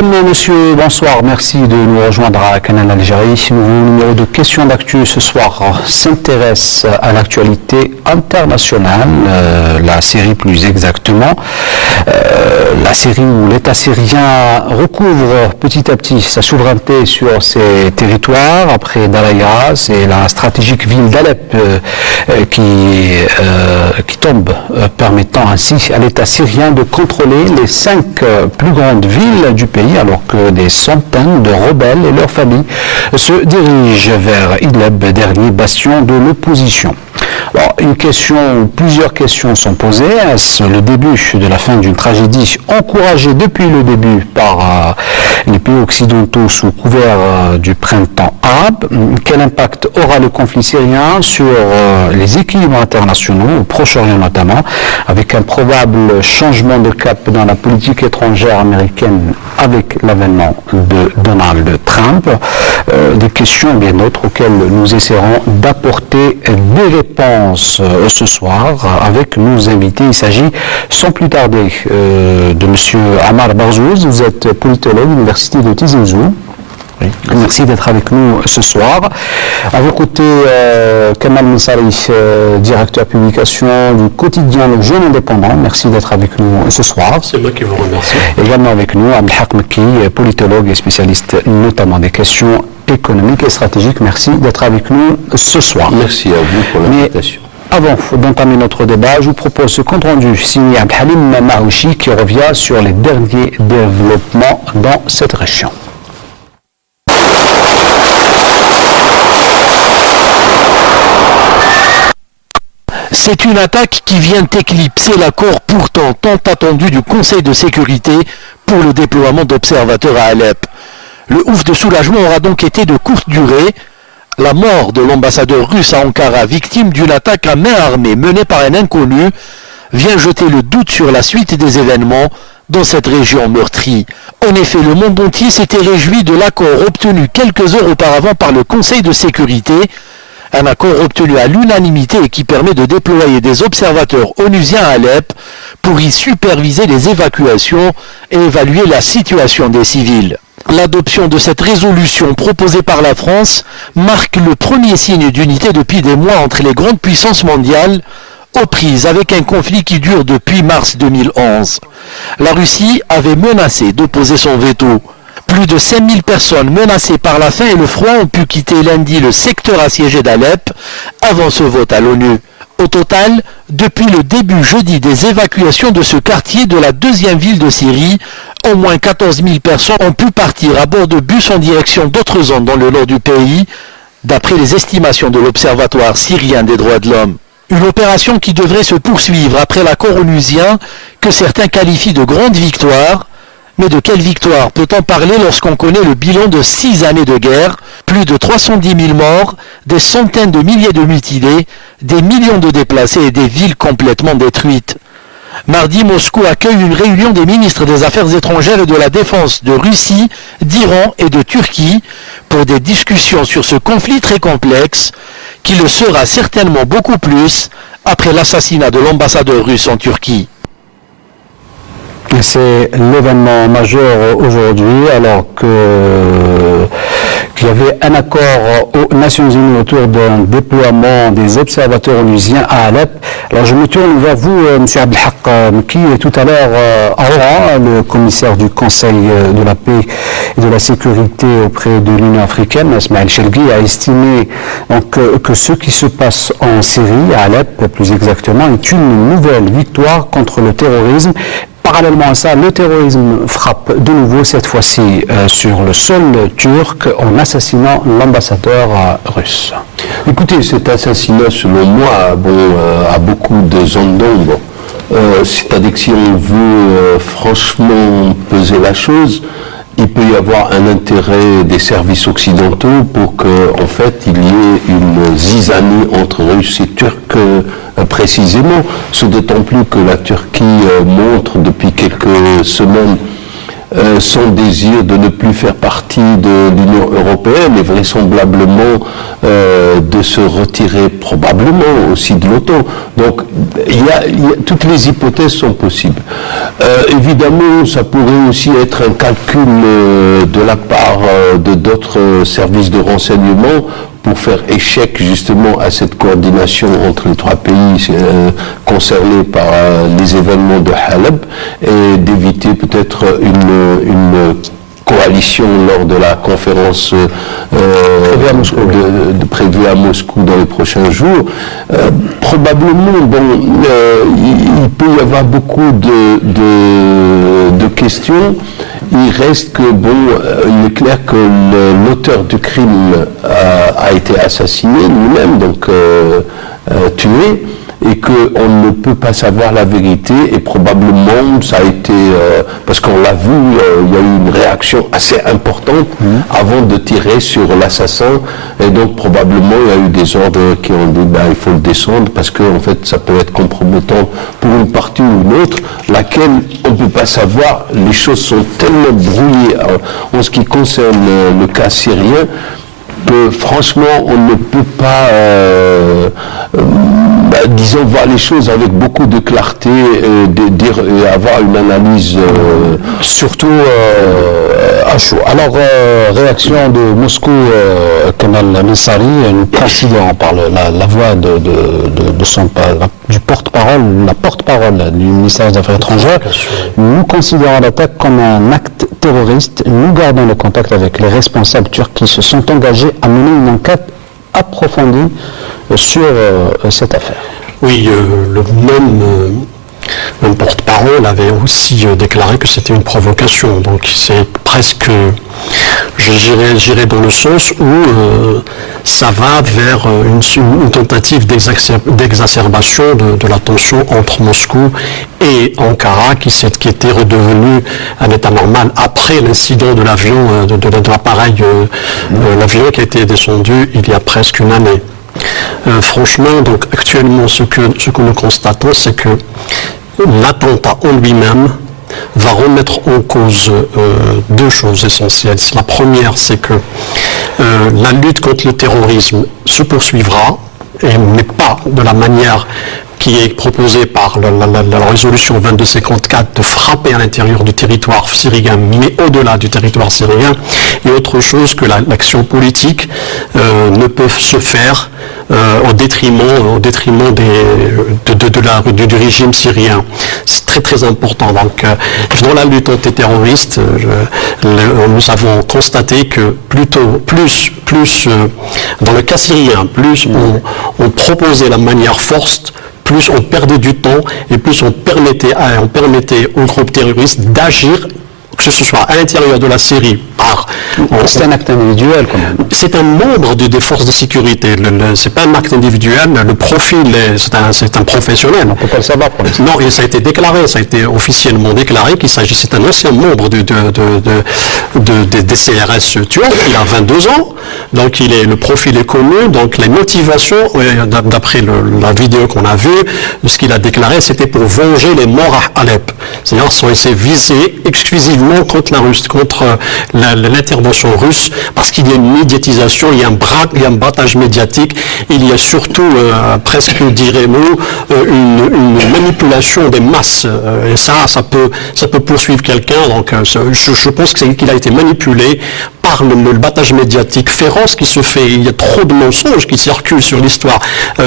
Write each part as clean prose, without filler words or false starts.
Mesdames et messieurs, bonsoir. Merci de nous rejoindre à Canal Algérie. Nouveau numéro de questions d'actu ce soir s'intéresse à l'actualité internationale, la série plus exactement. La série où l'État syrien recouvre petit à petit sa souveraineté sur ses territoires après Daraa, c'est la stratégique ville d'Alep qui tombe, permettant ainsi à l'État syrien de contrôler les 5 plus grandes villes du pays, alors que des centaines de rebelles et leurs familles se dirigent vers Idlib, dernier bastion de l'opposition. Alors, une question ou plusieurs questions sont posées. Est-ce le début de la fin d'une tragédie encouragée depuis le début par les pays occidentaux sous couvert du printemps arabe? Quel impact aura le conflit syrien sur les équilibres internationaux, au Proche-Orient notamment, avec un probable changement de cap dans la politique étrangère américaine avec l'avènement de Donald Trump? Des questions bien d'autres auxquelles nous essaierons d'apporter des réponses ce soir avec nos invités. Il s'agit sans plus tarder de M. Ammar Barzouz. Vous êtes politologue à l'université de Tizi Ouzou. Oui. Merci d'être avec nous ce soir. À vos côtés, Kamal Mensari, directeur publication du quotidien Le Jeune Indépendant. Merci d'être avec nous ce soir. C'est moi qui vous remercie. Également avec nous, Abdelhak Mekki, politologue et spécialiste notamment des questions économiques et stratégiques. Merci d'être avec nous ce soir. Merci à vous pour l'invitation. Avant d'entamer notre débat, je vous propose ce compte rendu signé Abdelhalim Marouchi qui revient sur les derniers développements dans cette région. C'est une attaque qui vient éclipser l'accord pourtant tant attendu du Conseil de sécurité pour le déploiement d'observateurs à Alep. Le ouf de soulagement aura donc été de courte durée. La mort de l'ambassadeur russe à Ankara, victime d'une attaque à main armée menée par un inconnu, vient jeter le doute sur la suite des événements dans cette région meurtrie. En effet, le monde entier s'était réjoui de l'accord obtenu quelques heures auparavant par le Conseil de sécurité, un accord obtenu à l'unanimité et qui permet de déployer des observateurs onusiens à Alep pour y superviser les évacuations et évaluer la situation des civils. L'adoption de cette résolution proposée par la France marque le premier signe d'unité depuis des mois entre les grandes puissances mondiales, aux prises avec un conflit qui dure depuis mars 2011. La Russie avait menacé d'opposer son veto. Plus de 5000 personnes menacées par la faim et le froid ont pu quitter lundi le secteur assiégé d'Alep avant ce vote à l'ONU. Au total, depuis le début jeudi des évacuations de ce quartier de la deuxième ville de Syrie, au moins 14 000 personnes ont pu partir à bord de bus en direction d'autres zones dans le nord du pays, d'après les estimations de l'Observatoire syrien des droits de l'homme. Une opération qui devrait se poursuivre après l'accord onusien que certains qualifient de grande victoire. Mais de quelle victoire peut-on parler lorsqu'on connaît le bilan de 6 années de guerre, plus de 310 000 morts, des centaines de milliers de mutilés, des millions de déplacés et des villes complètement détruites? Mardi, Moscou accueille une réunion des ministres des Affaires étrangères et de la Défense de Russie, d'Iran et de Turquie pour des discussions sur ce conflit très complexe, qui le sera certainement beaucoup plus après l'assassinat de l'ambassadeur russe en Turquie. C'est l'événement majeur aujourd'hui, alors qu'il y avait un accord aux Nations Unies autour d'un déploiement des observateurs onusiens à Alep. Alors je me tourne vers vous, M. Abdelhak Mekki, et tout à l'heure, Aura, le commissaire du Conseil de la paix et de la sécurité auprès de l'Union africaine, Ismaël Chelgui, a estimé donc, que ce qui se passe en Syrie, à Alep plus exactement, est une nouvelle victoire contre le terrorisme. Parallèlement à ça, le terrorisme frappe de nouveau, cette fois-ci sur le sol turc, en assassinant l'ambassadeur russe. Écoutez, cet assassinat, selon moi, a beaucoup de zones d'ombre. C'est-à-dire que si on veut franchement peser la chose, il peut y avoir un intérêt des services occidentaux pour qu'en fait il y ait une zizanie entre Russes et Turcs précisément, ce d'autant plus que la Turquie montre depuis quelques semaines son désir de ne plus faire partie de l'Union européenne et vraisemblablement de se retirer probablement aussi de l'OTAN. Donc toutes les hypothèses sont possibles. Évidemment, ça pourrait aussi être un calcul de la part de d'autres services de renseignement pour faire échec justement à cette coordination entre les trois pays concernés par les événements de Haleb et d'éviter peut-être une coalition lors de la conférence prévue à Moscou dans les prochains jours. Probablement, il peut y avoir beaucoup de questions. Il reste que, il est clair que l'auteur du crime a été assassiné lui-même, donc tué, et qu'on ne peut pas savoir la vérité, et probablement ça a été, parce qu'on l'a vu, il y a eu une réaction assez importante avant de tirer sur l'assassin, et donc probablement il y a eu des ordres qui ont dit il faut le descendre, parce que en fait ça peut être compromettant pour une partie ou une autre, laquelle on ne peut pas savoir. Les choses sont tellement brouillées en ce qui concerne le cas syrien, que franchement on ne peut pas disons voir les choses avec beaucoup de clarté et avoir une analyse surtout à chaud. Alors réaction de Moscou, Kamal Mensari, nous considérons par la voix du porte-parole, la porte-parole du ministère des Affaires étrangères, nous considérons l'attaque comme un acte terroriste. Nous gardons le contact avec les responsables turcs qui se sont engagés à mener une enquête approfondie sur cette affaire. Oui, le même porte-parole avait aussi déclaré que c'était une provocation. Donc c'est presque, j'irais dans le sens où ça va vers une tentative d'exacerbation de la tension entre Moscou et Ankara, qui était redevenu un état normal après l'incident de l'avion, de l'appareil, l'avion qui a été descendu il y a presque une année. Franchement, donc actuellement, ce que nous constatons, c'est que l'attentat en lui-même va remettre en cause deux choses essentielles. La première, c'est que la lutte contre le terrorisme se poursuivra, mais pas de la manière qui est proposée par la résolution 2254 de frapper à l'intérieur du territoire syrien, mais au-delà du territoire syrien, et autre chose que l'action politique ne peut se faire au détriment du régime syrien. C'est très très important. Donc, dans la lutte antiterroriste, nous avons constaté que plus dans le cas syrien, plus on proposait la manière forte, plus on perdait du temps et plus on permettait aux groupes terroristes d'agir, que ce soit à l'intérieur de la Syrie c'est un acte individuel quand même. C'est un membre des forces de sécurité. C'est pas un acte individuel. Le profil, c'est un professionnel. On ne peut pas le savoir pour l'instant. Non, et ça a été déclaré, ça a été officiellement déclaré qu'il s'agissait d'un ancien membre des CRS turcs. Il a 22 ans, donc le profil est connu. Donc les motivations, d'après la vidéo qu'on a vue, ce qu'il a déclaré, c'était pour venger les morts à Alep. C'est-à-dire qu'ils ont été visés exclusivement contre l'intervention russe, parce qu'il y a une médiatisation, il y a un brattage médiatique, il y a surtout, presque dirons-nous, une manipulation des masses. Et ça peut poursuivre quelqu'un. Donc je pense qu'il a été manipulé par le battage médiatique féroce qui se fait. Il y a trop de mensonges qui circulent sur l'histoire,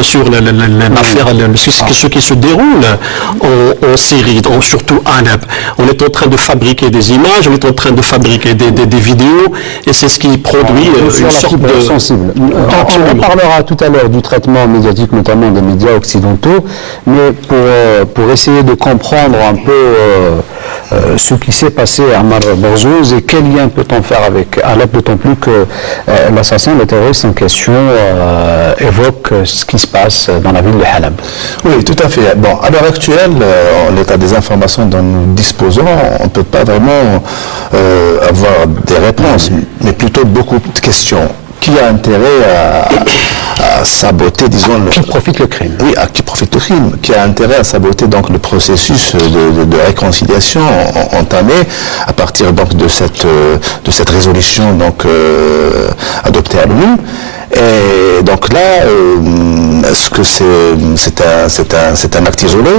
sur l'affaire, ce qui se déroule en Syrie, surtout à Alep. On est en train de fabriquer des images, on est en train de fabriquer des vidéos, et c'est ce qui produit une sorte de... sensible. On parlera tout à l'heure du traitement médiatique, notamment des médias occidentaux, mais pour essayer de comprendre un peu ce qui s'est passé à Ammar Borzouz et quel lien peut-on faire avec Alep, d'autant plus que l'assassin, le terroriste en question, évoque ce qui se passe dans la ville de Halab. Oui, tout à fait. Bon, à l'heure actuelle, en l'état des informations dont nous disposons, on ne peut pas vraiment avoir des réponses, mais plutôt beaucoup de questions. qui a intérêt à saboter, disons... Qui profite le crime. Oui, à qui profite le crime, qui a intérêt à saboter donc le processus de réconciliation entamé à partir donc de cette résolution donc adoptée à l'ONU. Et donc là, est-ce que c'est un acte isolé,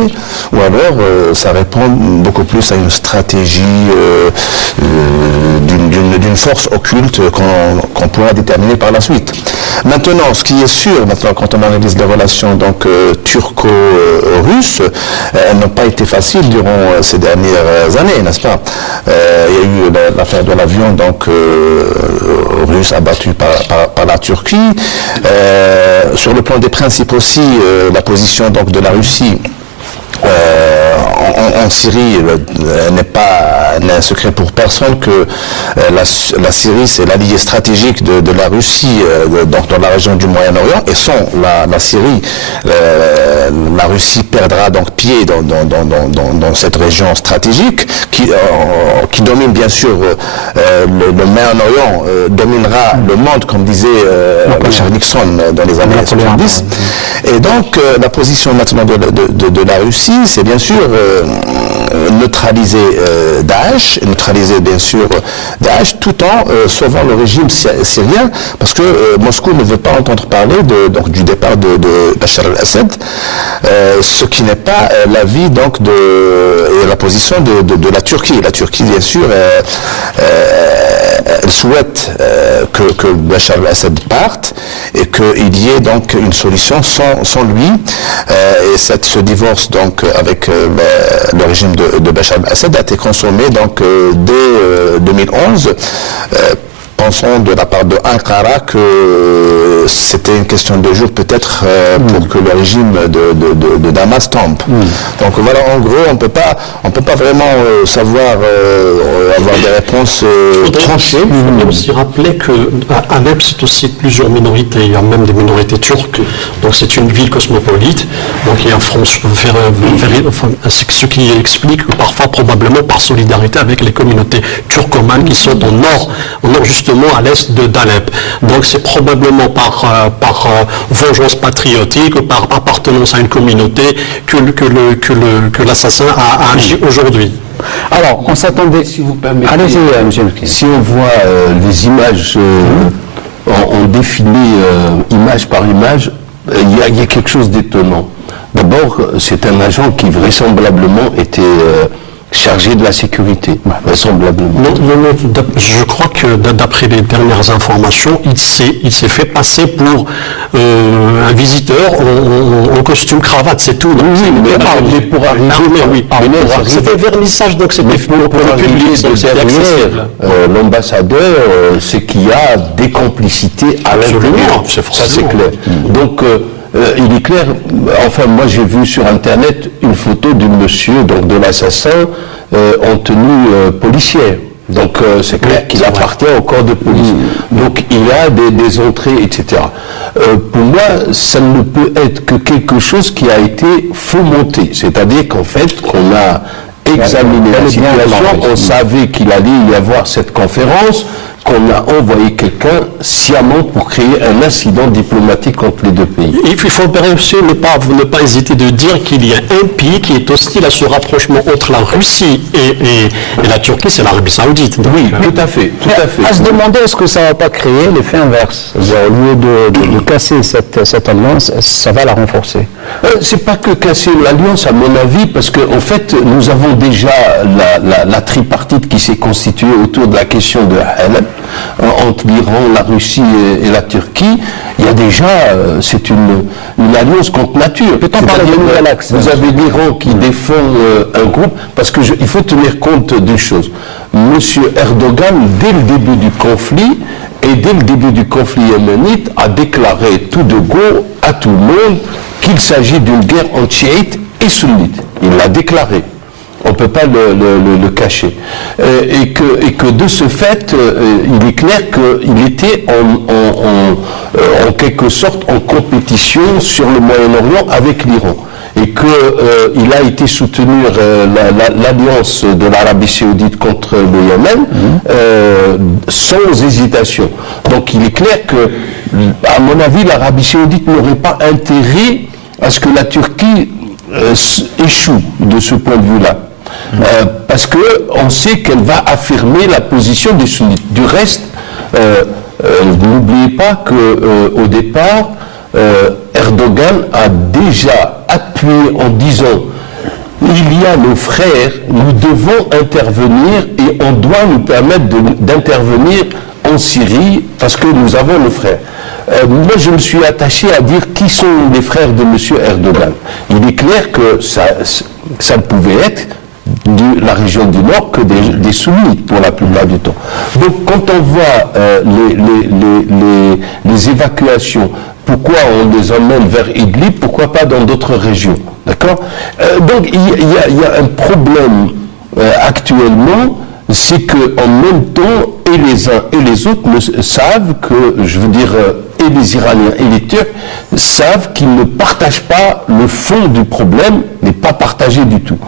ou alors ça répond beaucoup plus à une stratégie d'une force occulte qu'on pourra déterminer par la suite. Maintenant, ce qui est sûr, quand on analyse les relations donc turco-russes, elles n'ont pas été faciles durant ces dernières années, n'est-ce pas? Il y a eu l'affaire de l'avion donc russe abattu par la Turquie. Sur le plan des principes aussi, la position donc de la Russie en Syrie n'est un secret pour personne que la Syrie c'est l'allié stratégique de la Russie donc dans la région du Moyen-Orient, et sans la Syrie la Russie perdra donc pied dans cette région stratégique qui domine bien sûr le Moyen-Orient, dominera le monde comme disait Richard Nixon dans les années 70. Et donc la position maintenant de la Russie, c'est bien sûr neutraliser Daesh, bien sûr Daesh, tout en sauvant le régime syrien, parce que Moscou ne veut pas entendre parler donc du départ de Bachar al-Assad, ce qui n'est pas l'avis donc et la position de la Turquie. La Turquie, bien sûr, elle souhaite que Bachar al-Assad parte et qu'il y ait donc une solution sans lui, et ce divorce donc avec le régime de Bachar al-Assad a été consommé donc dès 2011. Pensons de la part de Ankara que c'était une question de jours peut-être pour que le régime de Damas tombe. Donc voilà, en gros, on peut pas vraiment savoir avoir des réponses tranchées. Il faut aussi rappeler que Alep, c'est aussi plusieurs minorités. Il y a même des minorités turques. Donc c'est une ville cosmopolite. Donc il y a ce qui explique que parfois, probablement par solidarité avec les communautés turcomanes qui sont au nord justement à l'est d'Alep. Donc c'est probablement par vengeance patriotique ou par appartenance à une communauté que l'assassin a agi aujourd'hui. Alors, on s'attendait... Si vous permettez, allez-y, M. si on voit les images en défilé, image par image, il y a quelque chose d'étonnant. D'abord, c'est un agent qui vraisemblablement était chargé de la sécurité, vraisemblablement. Non, je crois que d'après les dernières informations, il s'est fait passer pour un visiteur en costume cravate, c'est tout. Donc, mais pour arriver, c'était vernissage, donc c'était pour le public, donc c'était accessible. L'ambassadeur, c'est qu'il y a des complicités à l'intérieur. Ça c'est clair. Donc il est clair, enfin moi j'ai vu sur internet une photo du monsieur, donc de l'assassin, en tenue policière. Donc c'est clair qu'il appartient au corps de police. Donc il y a des entrées, etc. Pour moi, ça ne peut être que quelque chose qui a été fomenté. C'est-à-dire qu'en fait, qu'on a examiné la situation, on savait qu'il allait y avoir cette conférence, qu'on a envoyé quelqu'un sciemment pour créer un incident diplomatique entre les deux pays. Il faut aussi ne pas hésiter de dire qu'il y a un pays qui est hostile à ce rapprochement entre la Russie et la Turquie, c'est l'Arabie Saoudite. Donc, oui, tout à fait. À se demander, est-ce que ça ne va pas créer l'effet inverse? Au lieu de casser cette alliance, ça va la renforcer? C'est pas que casser l'alliance, à mon avis, parce qu'en fait, nous avons déjà la tripartite qui s'est constituée autour de la question de Halep, entre l'Iran, la Russie et la Turquie. Il y a déjà, c'est une alliance contre nature. Peut-on parler de nouvel axe? Vous avez l'Iran qui défend un groupe, parce que il faut tenir compte d'une chose. Monsieur Erdogan, dès le début du conflit, et dès le début du conflit yéménite, a déclaré tout de go à tout le monde qu'il s'agit d'une guerre entre chiites et sunnites. Il l'a déclaré. On ne peut pas le cacher. Et que de ce fait, il est clair qu'il était en quelque sorte en compétition sur le Moyen-Orient avec l'Iran. et qu'il a été soutenir l'alliance de l'Arabie Saoudite contre le Yémen sans hésitation. Donc il est clair que, à mon avis, l'Arabie Saoudite n'aurait pas intérêt à ce que la Turquie échoue de ce point de vue-là. Parce qu'on sait qu'elle va affirmer la position des sunnites. Du reste, n'oubliez pas qu'au départ, Erdogan a déjà appuyé en disant il y a nos frères, nous devons intervenir et on doit nous permettre d'intervenir en Syrie parce que nous avons nos frères. Moi, je me suis attaché à dire qui sont les frères de M. Erdogan. Il est clair que ça ne pouvait être de la région du Nord que des sunnites pour la plupart du temps. Donc, quand on voit les évacuations, pourquoi on les emmène vers Idlib, pourquoi pas dans d'autres régions, d'accord? Donc, il y a un problème actuellement, c'est qu'en même temps, et les uns et les autres savent que, je veux dire, et les Iraniens et les Turcs savent qu'ils ne partagent pas le fond du problème, n'est pas partagé du tout.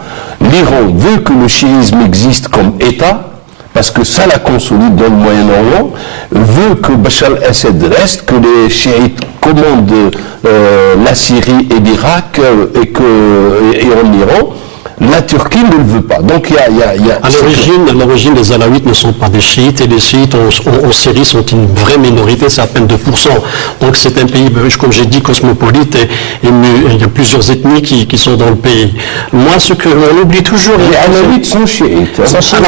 L'Iran veut que le chiisme existe comme État, parce que ça la consolide dans le Moyen-Orient, veut que Bachar al-Assad reste, que les chiites commandent la Syrie et l'Irak et en Iran. La Turquie ne le veut pas. Donc il y a à l'origine, les Alaouites ne sont pas des chiites, et les chiites en Syrie sont une vraie minorité, c'est à peine 2%. Donc c'est un pays, comme j'ai dit, cosmopolite, et il y a plusieurs ethnies qui sont dans le pays. Moi, ce que on oublie toujours, les Alaouites sont chiites. À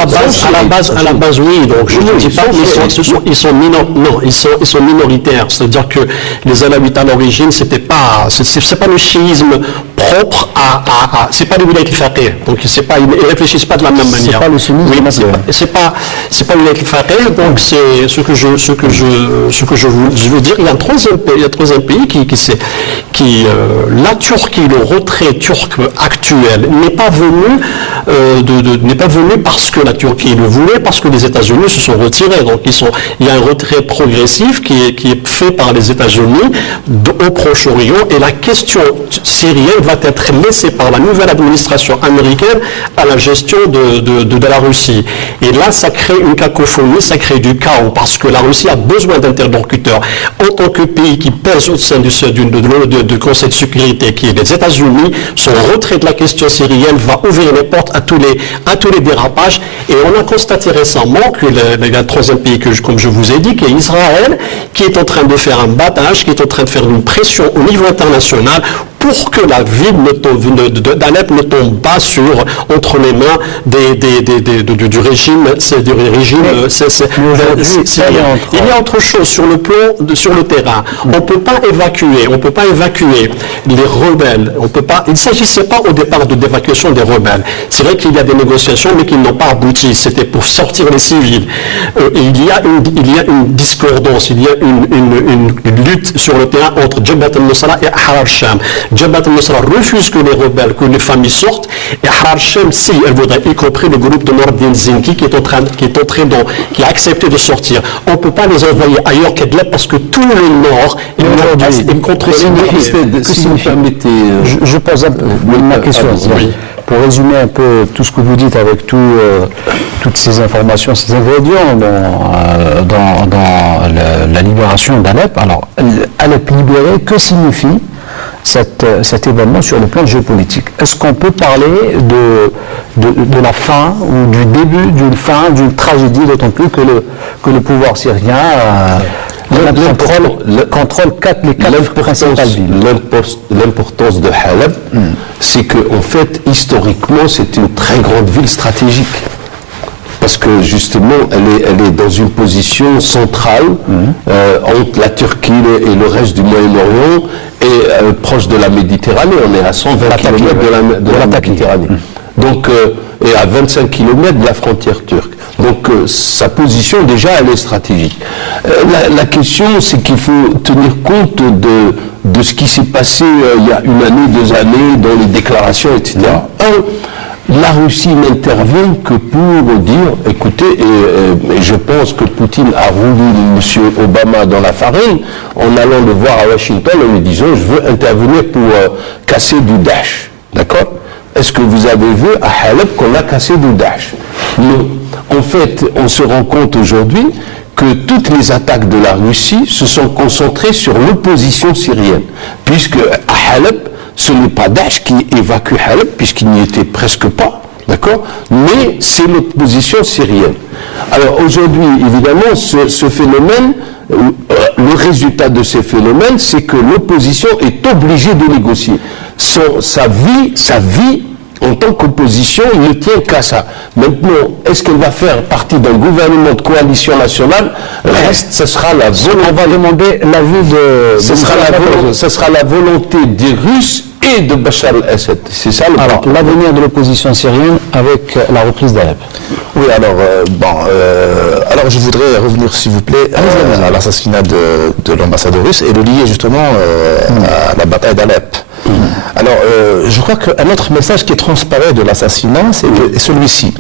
la base, oui. Donc je ne dis pas, ils sont minoritaires. C'est-à-dire que les Alaouites à l'origine, c'est pas le chiisme propre c'est pas le wilayat al-faqih. Donc ils réfléchissent pas de la même manière. C'est pas le sunnisme. Oui, c'est pas le wilayat al-faqih. Donc c'est ce que je veux dire. Il y a un troisième pays la Turquie, le retrait turc actuel n'est pas venu parce que la Turquie le voulait, parce que les États-Unis se sont retirés. Donc il y a un retrait progressif qui est fait par les États-Unis au Proche-Orient, et la question syrienne va être laissée par la nouvelle administration américaine à la gestion de la Russie. Et là, ça crée une cacophonie, ça crée du chaos, parce que la Russie a besoin d'interlocuteurs. En tant que pays qui pèse au sein du Conseil de sécurité, qui est les États-Unis, son retrait de la question syrienne va ouvrir les portes à tous les dérapages. Et on a constaté récemment que le troisième pays, comme je vous ai dit, qui est Israël, qui est en train de faire un battage, qui est en train de faire une pression au niveau international pour que la ville d'Alep ne tombe pas entre les mains du régime. Il y a autre chose sur le terrain. On ne peut pas évacuer les rebelles. Il ne s'agissait pas au départ d'évacuation des rebelles. C'est vrai qu'il y a des négociations, mais qui n'ont pas abouti. C'était pour sortir les civils. Il y a une discordance, il y a une lutte sur le terrain entre Jabhat al-Nusra et Ahrar al-Sham. Jabhat al-Nusra refuse que les rebelles, que les familles sortent, et Ahrar al-Sham, si elle voudrait, y compris le groupe de Nourdin Zinki qui a accepté de sortir. On ne peut pas les envoyer ailleurs qu'Idlib, parce que tout le nord est contrôlé. Si vous permettez, je pose ma question. Oui. Pour résumer un peu tout ce que vous dites avec toutes ces informations, ces ingrédients dans la libération d'Alep. Alors, Alep libéré, que signifie cet événement sur le plan géopolitique? Est-ce qu'on peut parler de la fin ou du début d'une fin, d'une tragédie, d'autant plus que le pouvoir syrien contrôle les quatre principales villes? L'importance de Haleb, c'est qu'en fait, historiquement, c'est une très grande ville stratégique. Parce que justement, elle est dans une position centrale entre la Turquie et le reste du Moyen-Orient, et proche de la Méditerranée. On est à 120 km de la Méditerranée. Donc, et à 25 km de la frontière turque. Donc sa position déjà elle est stratégique. La question c'est qu'il faut tenir compte de ce qui s'est passé il y a une année, 2 années, dans les déclarations, etc. La Russie n'intervient que pour dire, écoutez, et je pense que Poutine a roulé M. Obama dans la farine en allant le voir à Washington en lui disant je veux intervenir pour casser du Daesh. D'accord? Est-ce que vous avez vu à Halep qu'on a cassé du Daesh? Non. En fait, on se rend compte aujourd'hui que toutes les attaques de la Russie se sont concentrées sur l'opposition syrienne. Puisque à Halep, ce n'est pas Daesh qui évacue Halep, puisqu'il n'y était presque pas, d'accord? Mais c'est l'opposition syrienne. Alors aujourd'hui, évidemment, ce phénomène, le résultat de ces phénomènes, c'est que l'opposition est obligée de négocier. Sa vie en tant qu'opposition, il ne tient qu'à ça. Maintenant, est-ce qu'elle va faire partie d'un gouvernement de coalition nationale? Reste, ce sera la volonté. On va demander l'avis de... Ce sera la volonté des Russes et de Bachar el-Assad. C'est ça le Alors, l'avenir de l'opposition syrienne avec la reprise d'Alep. Oui, alors je voudrais revenir, s'il vous plaît, à l'assassinat de l'ambassadeur russe et le lier justement à la bataille d'Alep. Alors, je crois qu'un autre message qui transparaît de l'assassinat, c'est celui-ci.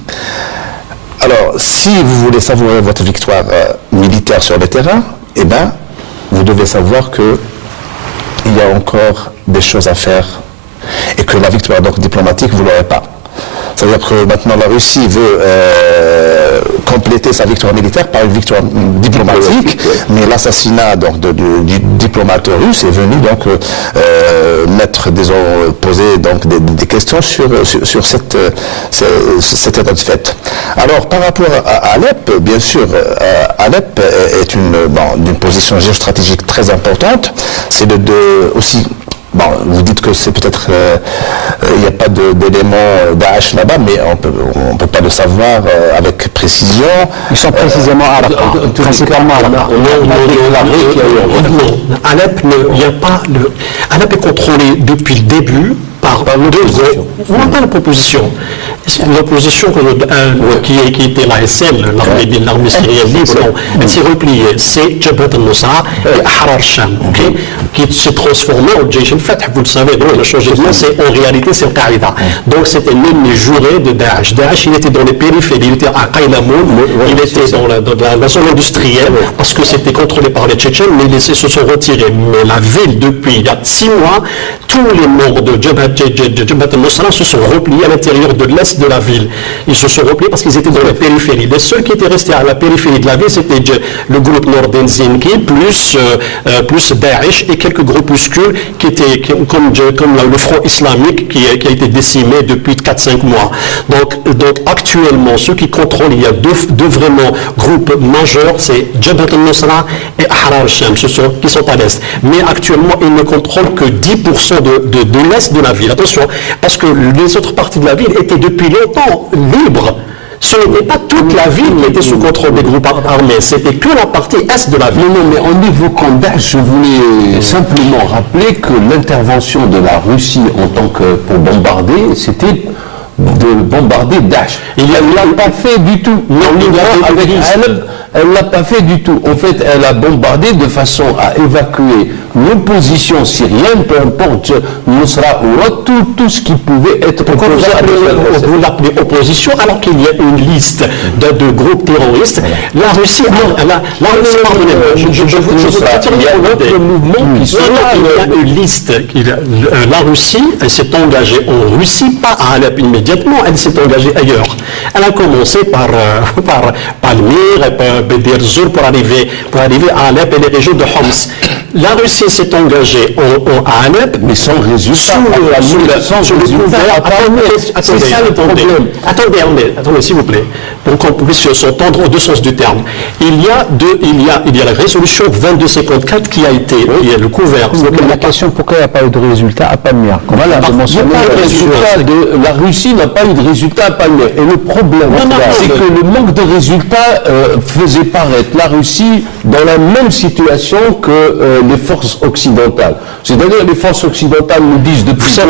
Alors, si vous voulez savourer votre victoire militaire sur le terrain, eh bien, vous devez savoir que il y a encore des choses à faire et que la victoire donc diplomatique, vous ne l'aurez pas. C'est-à-dire que maintenant la Russie veut compléter sa victoire militaire par une victoire diplomatique, mais l'assassinat donc du diplomate russe est venu donc poser donc des questions sur cet état de fait. Alors par rapport à Alep, bien sûr, Alep est d'une position géostratégique très importante. C'est aussi. Bon, vous dites que c'est peut-être il n'y a pas d'éléments Daesh là-bas, mais on peut pas le savoir avec précision. Ils sont précisément à Raqqa, principalement à Raqqa. Alep, il n'y a pas Alep est contrôlé depuis le début par deux pas la proposition. L'opposition qui était l'ASL, l'armée syrienne libre, non, elle s'est repliée. C'est Jabhat al-Nusra et Ahrar Sham, qui s'est transformé en Jaysh al-Fath. Vous le savez, donc, le changement, en réalité, c'est Al-Qaïda. Donc, c'était l'ennemi juré de Daesh. Daesh, il était dans les périphéries, il était à Qaylamoun, il était dans la zone industrielle, parce que c'était contrôlé par les Tchétchènes, mais ils se sont retirés. Mais la ville, depuis il y a 6 mois, tous les membres de Jabhat al-Nusra se sont repliés à l'intérieur de l'est de la ville. Ils se sont repliés parce qu'ils étaient dans la périphérie. Les seuls qui étaient restés à la périphérie de la ville, c'était le groupe Nordin Zinki, plus Daesh et quelques groupuscules qui étaient comme le Front islamique qui a été décimé depuis 4-5 mois. Donc actuellement, ceux qui contrôlent, il y a deux vraiment groupes majeurs, c'est Jabhat al-Nusra et Ahrar al-Sham, qui sont à l'est. Mais actuellement, ils ne contrôlent que 10% de l'est de la ville. Attention, parce que les autres parties de la ville étaient depuis longtemps libres. Ce n'était pas toute la ville qui était sous contrôle des groupes armés, c'était que la partie est de la ville. Non, mais en évoquant Daesh, je voulais simplement rappeler que l'intervention de la Russie en tant que pour bombarder, c'était de bombarder Daesh. Elle ne l'a pas fait du tout. Avec Alep, elle ne l'a pas fait du tout. En fait, elle a bombardé de façon à évacuer l'opposition syrienne, peu importe Nusra ou tout ce qui pouvait être Pourquoi vous l'appelez opposition alors qu'il y a une liste de groupes terroristes? La Russie, il y a d'autres mouvements qui sont là. Il y a une liste. La Russie, elle s'est engagée en Russie, pas à Alep immédiatement, elle s'est engagée ailleurs. Elle a commencé par Palmyre et par Bedir Zur pour arriver à Alep et les régions de Homs. La Russie s'est engagée à Alep, mais sans résultat. C'est ça le problème. Attendez, s'il vous plaît, pour qu'on puisse s'entendre aux deux sens du terme. Il y a la résolution 2254 qui a été, il y a le couvert. La question, pourquoi il n'y a pas eu de résultat à Palmyre? Voilà, la Russie n'a pas eu de résultat à Palmyre. Et le problème, c'est que le manque de résultats faisait paraître la Russie dans la même situation que les forces occidentales. C'est-à-dire les forces occidentales nous disent depuis 3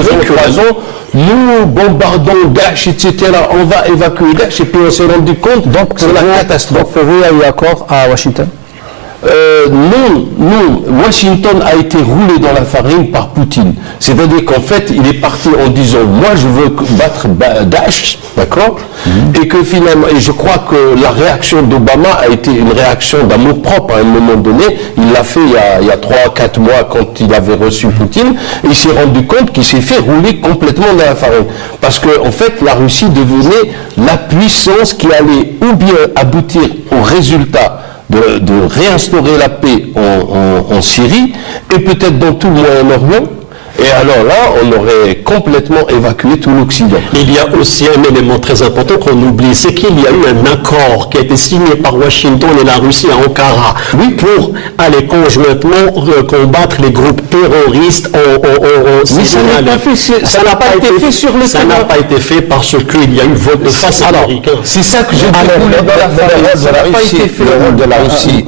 ans, nous bombardons Daesh, etc., on va évacuer Daesh, et puis on s'est rendu compte, donc c'est la catastrophe. Vous avez eu accord à Washington? Non, Washington a été roulé dans la farine par Poutine. C'est-à-dire qu'en fait, il est parti en disant, moi je veux battre Daesh, d'accord, et que finalement, et je crois que la réaction d'Obama a été une réaction d'amour-propre à un moment donné. Il l'a fait il y a 3-4 mois quand il avait reçu Poutine, et il s'est rendu compte qu'il s'est fait rouler complètement dans la farine. Parce que, en fait, la Russie devenait la puissance qui allait ou bien aboutir au résultat de réinstaurer la paix en Syrie et peut-être dans tout le Moyen-Orient. Et alors là, on aurait complètement évacué tout l'Occident. Il y a aussi un élément très important qu'on oublie, c'est qu'il y a eu un accord qui a été signé par Washington et la Russie à Ankara, pour aller conjointement combattre les groupes terroristes en Syrie. Ça n'a pas été fait sur le terrain. Ça n'a pas été fait parce qu'il y a eu vote de face américain. C'est ça que j'ai dit. Le rôle de la Russie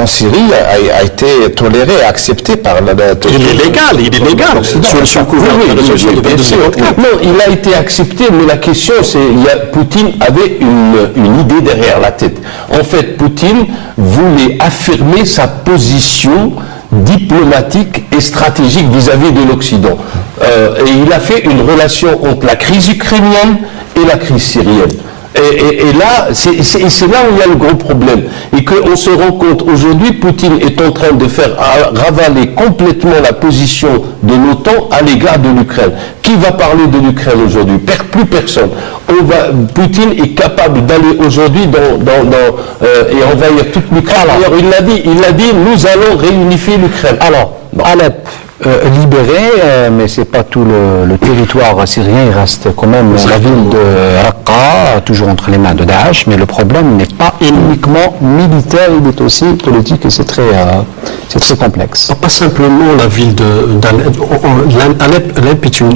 en Syrie a été toléré et accepté par la... Il est légal. Sur le couvert de la résolution du 22 octobre. Non, il a été accepté, mais la question c'est, Poutine avait une idée derrière la tête. En fait, Poutine voulait affirmer sa position diplomatique et stratégique vis-à-vis de l'Occident. Et il a fait une relation entre la crise ukrainienne et la crise syrienne. Et là, c'est là où il y a le gros problème. Et qu'on se rend compte, aujourd'hui, Poutine est en train de faire ravaler complètement la position de l'OTAN à l'égard de l'Ukraine. Qui va parler de l'Ukraine aujourd'hui? Plus personne. Poutine est capable d'aller aujourd'hui et envahir toute l'Ukraine. D'ailleurs, il l'a dit, nous allons réunifier l'Ukraine. Alors, Alep, libéré, mais c'est pas tout le territoire syrien, il reste quand même la ville de Raqqa, toujours entre les mains de Daesh, mais le problème n'est pas uniquement militaire, il est aussi politique et c'est très complexe. Pas simplement la ville d'Alep. Alep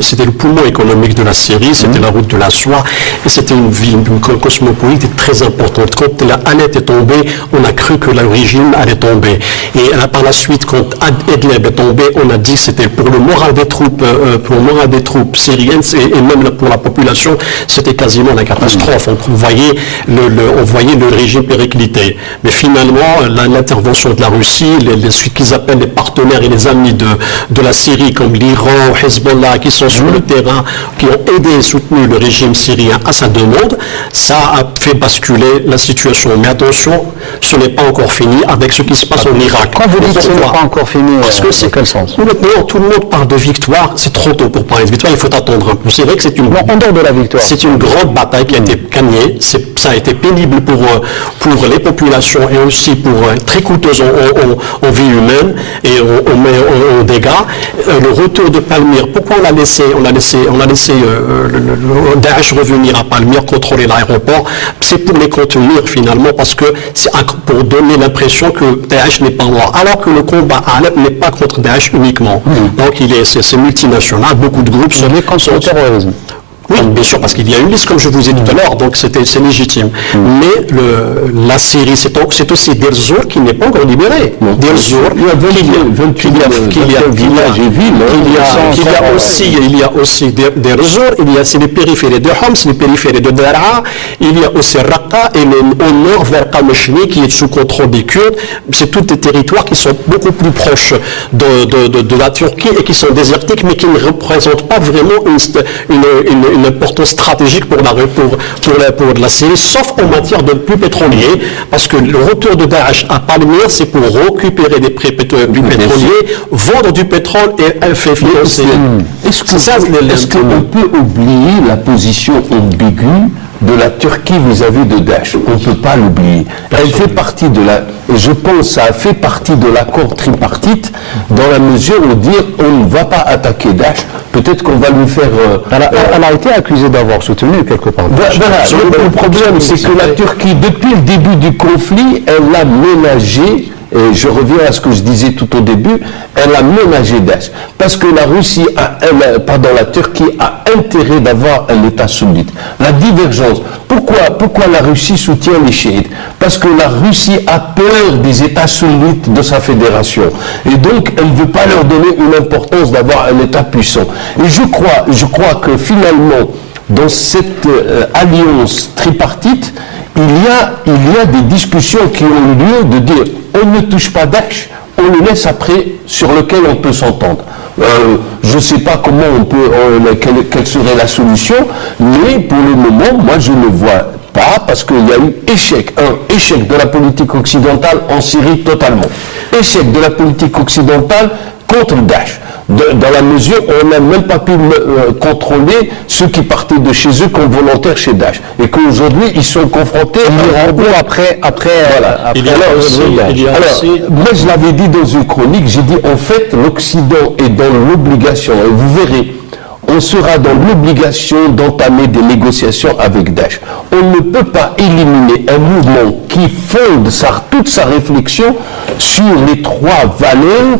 c'était le poumon économique de la Syrie, c'était la route de la soie, et c'était une ville cosmopolite et très importante. Quand Alep est tombé, on a cru que le régime allait tomber. Et par la suite, quand Idlib est tombé, on a dit que c'était pour le moral des troupes syriennes et même pour la population, c'était quasiment la catastrophe. On voyait le régime péricliter. Mais finalement, l'intervention de la Russie, ce qu'ils appellent les partenaires et les amis de la Syrie, comme l'Iran, Hezbollah, qui sont sur le terrain, qui ont aidé et soutenu le régime syrien à sa demande, ça a fait basculer la situation. Mais attention, ce n'est pas encore fini avec ce qui se passe en Irak. Quand vous dites que ce n'est pas encore fini, parce que c'est quel sens? Maintenant, tout le monde parle de victoire, c'est trop tôt pour parler de victoire, il faut attendre un peu. C'est vrai que c'est une... Non, en dehors de la victoire. C'est une grande bataille qui a été gagnée, ça a été pénible pour les populations et aussi très coûteuse en vie humaine et en dégâts. Le retour de Palmyre, pourquoi on a laissé Daesh revenir à Palmyre, contrôler l'aéroport? C'est pour les contenir finalement, parce que c'est pour donner l'impression que Daesh n'est pas mort, alors que le combat à Alep n'est pas contre Daesh uniquement. Donc c'est multinational, beaucoup de groupes sont contre le terrorisme. Oui, bien sûr, parce qu'il y a une liste, comme je vous ai dit tout à l'heure, donc c'est légitime. Mais la Syrie, c'est aussi Deir Zur qui n'est pas encore libéré. Deir Zur, il y a aussi Deir Zur, c'est les périphéries de Homs, les périphéries de Daraa, il y a aussi Raqqa et au nord vers Qamishli qui est sous contrôle des Kurdes. C'est tous des territoires qui sont beaucoup plus proches de la Turquie et qui sont désertiques, mais qui ne représentent pas vraiment une importance stratégique pour la Syrie, sauf en matière de puits pétroliers, parce que le retour de Daesh à Palmyre, c'est pour récupérer des puits pétroliers, vendre du pétrole et faire financer. Est-ce qu'on peut oublier la position ambiguë de la Turquie vis-à-vis de Daesh? On ne peut pas l'oublier. Elle fait partie je pense, ça a fait partie de l'accord tripartite, dans la mesure où dire on ne va pas attaquer Daesh, peut-être qu'on va lui faire... Elle a été accusée d'avoir soutenu quelque part. Voilà, le problème, c'est que la Turquie, depuis le début du conflit, elle a ménagé, et je reviens à ce que je disais tout au début, elle a ménagé Daesh. Parce que la Turquie a intérêt d'avoir un État sunnite. La divergence. Pourquoi la Russie soutient les chiites? Parce que la Russie a peur des États sunnites de sa fédération. Et donc, elle ne veut pas leur donner une importance d'avoir un État puissant. Et je crois que finalement, dans cette alliance tripartite, il y a des discussions qui ont lieu de dire on ne touche pas Daesh, on le laisse après sur lequel on peut s'entendre. Je ne sais pas comment on peut, quelle serait la solution, mais pour le moment, moi je ne vois pas, parce qu'il y a eu échec de la politique occidentale en Syrie totalement. Échec de la politique occidentale contre Daesh. Dans la mesure où on n'a même pas pu contrôler ceux qui partaient de chez eux comme volontaires chez Daesh. Et qu'aujourd'hui, ils sont confrontés moi je l'avais dit dans une chronique, j'ai dit en fait l'Occident est dans l'obligation, et vous verrez, on sera dans l'obligation d'entamer des négociations avec Daesh. On ne peut pas éliminer un mouvement qui fonde toute sa réflexion sur les trois valeurs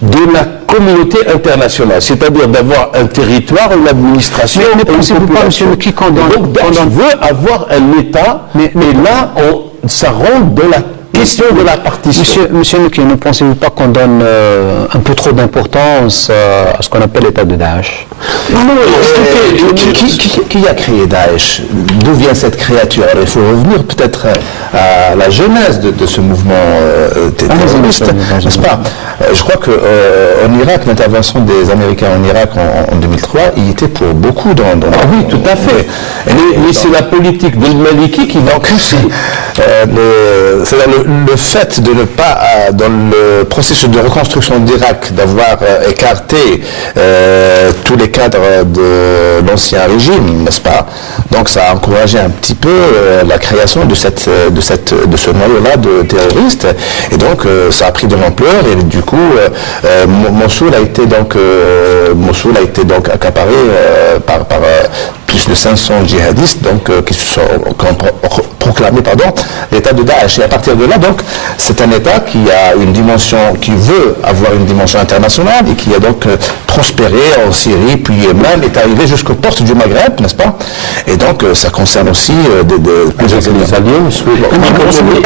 de la communauté internationale, c'est-à-dire d'avoir un territoire, une administration, mais pensez-vous pas, monsieur le qui condamne, donc Daesh veut avoir un État, mais là, ça rentre dans la question de la partition. Monsieur Nuki, ne pensez-vous pas qu'on donne un peu trop d'importance à ce qu'on appelle l'État de Daesh? Qui a créé Daesh? D'où vient cette créature? Alors, il faut revenir peut-être à la genèse de ce mouvement terroriste, n'est-ce pas? Je crois qu'en Irak, l'intervention des Américains en Irak en 2003, il était pour beaucoup dans oui, tout à fait. Mais c'est la politique de Maliki qui va pousser. C'est-à-dire le fait de ne pas, dans le processus de reconstruction d'Irak, d'avoir écarté tous les cadres de l'ancien régime, n'est-ce pas? Donc ça a encouragé un petit peu la création de ce noyau-là de terroristes, et donc ça a pris de l'ampleur, et du coup Mossoul a été donc accaparé par plus de 500 djihadistes qui se sont proclamés l'État de Daesh. Et à partir de là, donc, c'est un État qui veut avoir une dimension internationale et qui a donc prospéré en Syrie, puis même est arrivé jusqu'aux portes du Maghreb, n'est-ce pas? Et donc, ça concerne aussi les alliés. C'est-à-dire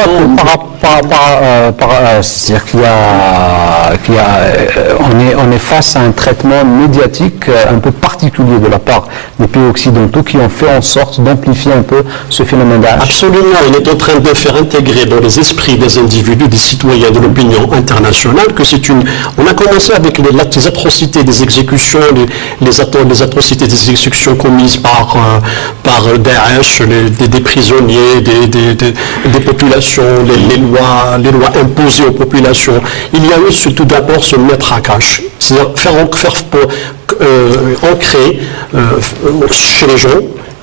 on est face à un traitement médiatique un peu particulier de la part des pays occidentaux qui ont fait en sorte d'amplifier un peu ce phénomène Daesh. Absolument, on est en train de faire intégrer dans les esprits des individus, des citoyens, de l'opinion internationale que on a commencé avec les atrocités des exécutions, les atrocités des exécutions commises par Daesh, des prisonniers, des populations, les lois imposées aux populations. Il y a eu tout d'abord se mettre à cache, c'est-à-dire faire ancrer chez les gens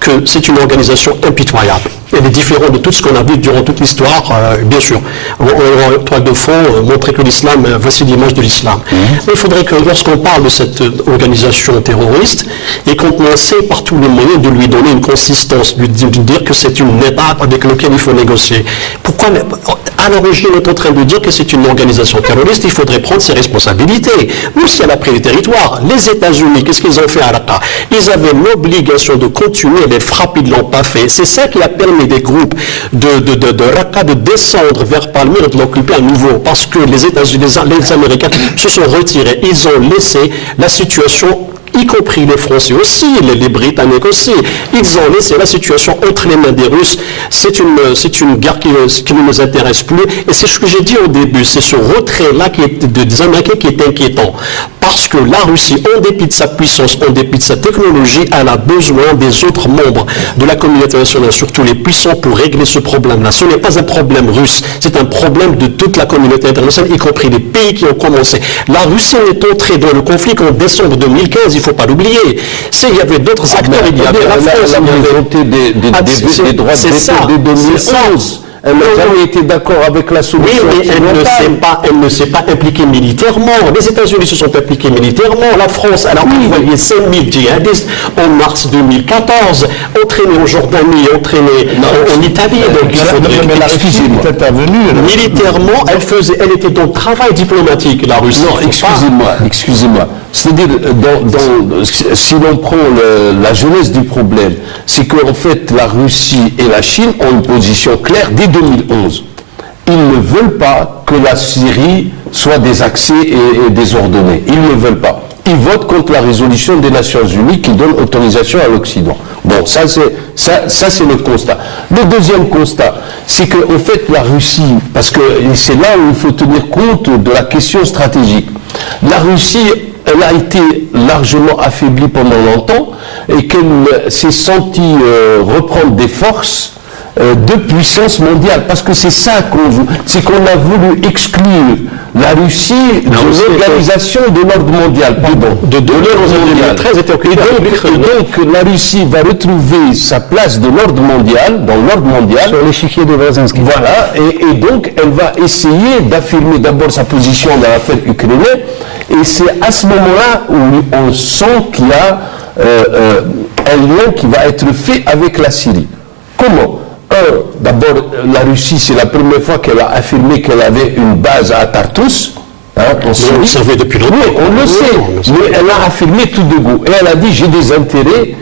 que c'est une organisation impitoyable. Elle est différente de tout ce qu'on a vu durant toute l'histoire, bien sûr. En toile de fond, montrer que l'islam, voici l'image de l'islam. Mais il faudrait que lorsqu'on parle de cette organisation terroriste, et qu'on essaie par tous les moyens de lui donner une consistance, de dire que c'est une étape avec laquelle il faut négocier. Pourquoi à l'origine, on est en train de dire que c'est une organisation terroriste, il faudrait prendre ses responsabilités. Nous, si elle a pris les territoires, les États-Unis, qu'est-ce qu'ils ont fait à Raqqa? Ils avaient l'obligation de continuer les frappes, ils ne l'ont pas fait. C'est ça qui a permis des groupes de Raqqa de descendre vers Palmyre et de l'occuper à nouveau, parce que les États-Unis, les Américains se sont retirés. Ils ont laissé la situation, y compris les Français aussi, les Britanniques aussi, ils ont laissé la situation entre les mains des Russes. C'est une guerre qui ne nous intéresse plus. Et c'est ce que j'ai dit au début, c'est ce retrait-là des Américains qui est inquiétant. Parce que la Russie, en dépit de sa puissance, en dépit de sa technologie, elle a besoin des autres membres de la communauté internationale, surtout les puissants, pour régler ce problème-là. Ce n'est pas un problème russe, c'est un problème de toute la communauté internationale, y compris les pays qui ont commencé. La Russie est entrée dans le conflit qu'en décembre 2015, il ne faut pas l'oublier. Il y avait d'autres acteurs, il y avait la France, la majorité des droits de veto de 2011. Elle n'a jamais été d'accord avec la solution. Oui, mais elle ne s'est pas impliquée militairement. Les États-Unis se sont impliqués militairement. La France, elle a envoyé 5000 djihadistes en mars 2014, entraînés en Jordanie, entraînés en Italie. Mais la Russie est intervenue. Militairement, elle était dans le travail diplomatique, la Russie. Non, excusez-moi. C'est-à-dire, si l'on prend la genèse du problème, c'est qu'en fait, la Russie et la Chine ont une position claire dès 2011. Ils ne veulent pas que la Syrie soit désaxée et désordonnée. Ils ne veulent pas. ils votent contre la résolution des Nations Unies qui donne autorisation à l'Occident. Bon, ça c'est le constat. Le deuxième constat, c'est qu'en fait la Russie, parce que c'est là où il faut tenir compte de la question stratégique. La Russie, elle a été largement affaiblie pendant longtemps et qu'elle s'est sentie reprendre des forces de puissance mondiale, parce que c'est ça c'est qu'on a voulu exclure la Russie de l'organisation de l'ordre mondial, de l'ordre mondial. Et donc la Russie va retrouver sa place de l'ordre mondial, dans l'ordre mondial. Sur l'échiquier de Brzezinski. Voilà, et donc elle va essayer d'affirmer d'abord sa position dans l'affaire ukrainienne, et c'est à ce moment-là où on sent qu'il y a un lien qui va être fait avec la Syrie. Comment ? D'abord, la Russie, c'est la première fois qu'elle a affirmé qu'elle avait une base à Tartus. On le savait depuis longtemps. Oui, on le sait. Mais elle a affirmé tout de go. Et elle a dit, j'ai des intérêts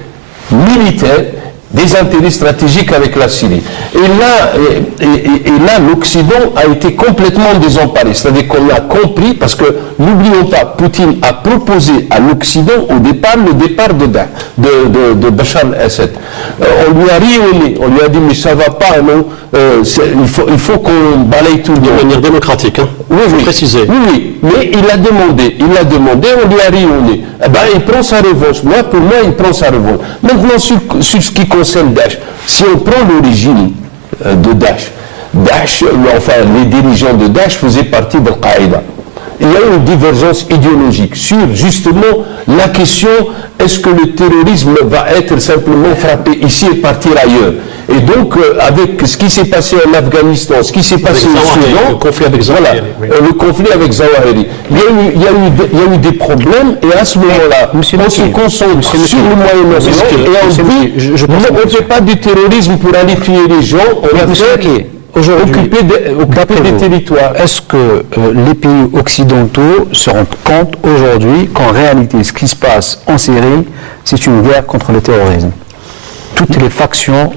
militaires, des intérêts stratégiques avec la Syrie. Et là, l'Occident a été complètement désemparé. C'est-à-dire qu'on a compris, parce que n'oublions pas, Poutine a proposé à l'Occident au départ le départ de Bachar el-Assad. On lui a ri au nez, on lui a dit mais ça va pas, non, il faut qu'on balaye tout. De manière démocratique, hein. Oui, préciser. Oui, mais il a demandé, on lui a ri au nez. Eh ben, il prend sa revanche. Pour moi, il prend sa revanche. Maintenant, sur ce qui concerne Daesh, si on prend l'origine de Daesh, enfin, les dirigeants de Daesh faisaient partie d'Al-Qaïda. Il y a une divergence idéologique sur justement la question, est-ce que le terrorisme va être simplement frappé ici et partir ailleurs? Et donc, avec ce qui s'est passé en Afghanistan, ce qui s'est passé au Soudan, le conflit avec Zawahiri, le conflit avec Zawahiri, il y a eu des problèmes, et à ce moment-là, on se concentre sur le Moyen-Orient, et on dit, on ne fait pas du terrorisme pour aller tuer les gens, on va faire occuper des territoires. Est-ce que les pays occidentaux se rendent compte aujourd'hui qu'en réalité, ce qui se passe en Syrie, c'est une guerre contre le terrorisme? Toutes les factions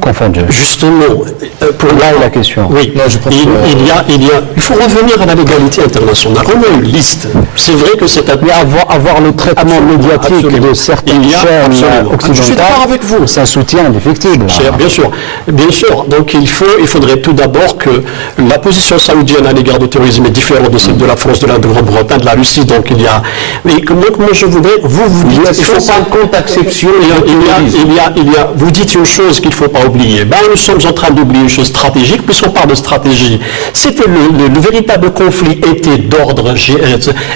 confondues. Justement, là est la question. Oui, non, je pense il faut revenir à la légalité internationale. On a une liste. C'est vrai que c'est Mais avoir le traitement médiatique de certaines chaînes occidentales, je suis d'accord avec vous. C'est un soutien indéfectible. Bien sûr. Donc il faudrait tout d'abord que la position saoudienne à l'égard du terrorisme est différente de celle de la France, de la Grande-Bretagne, de la Russie. Donc il y a. Mais moi je voudrais. Vous dites. Il faut pas compte acception. Vous dites une chose qu'il ne faut pas oublier. Nous sommes en train d'oublier une chose stratégique, puisqu'on parle de stratégie. C'était le véritable conflit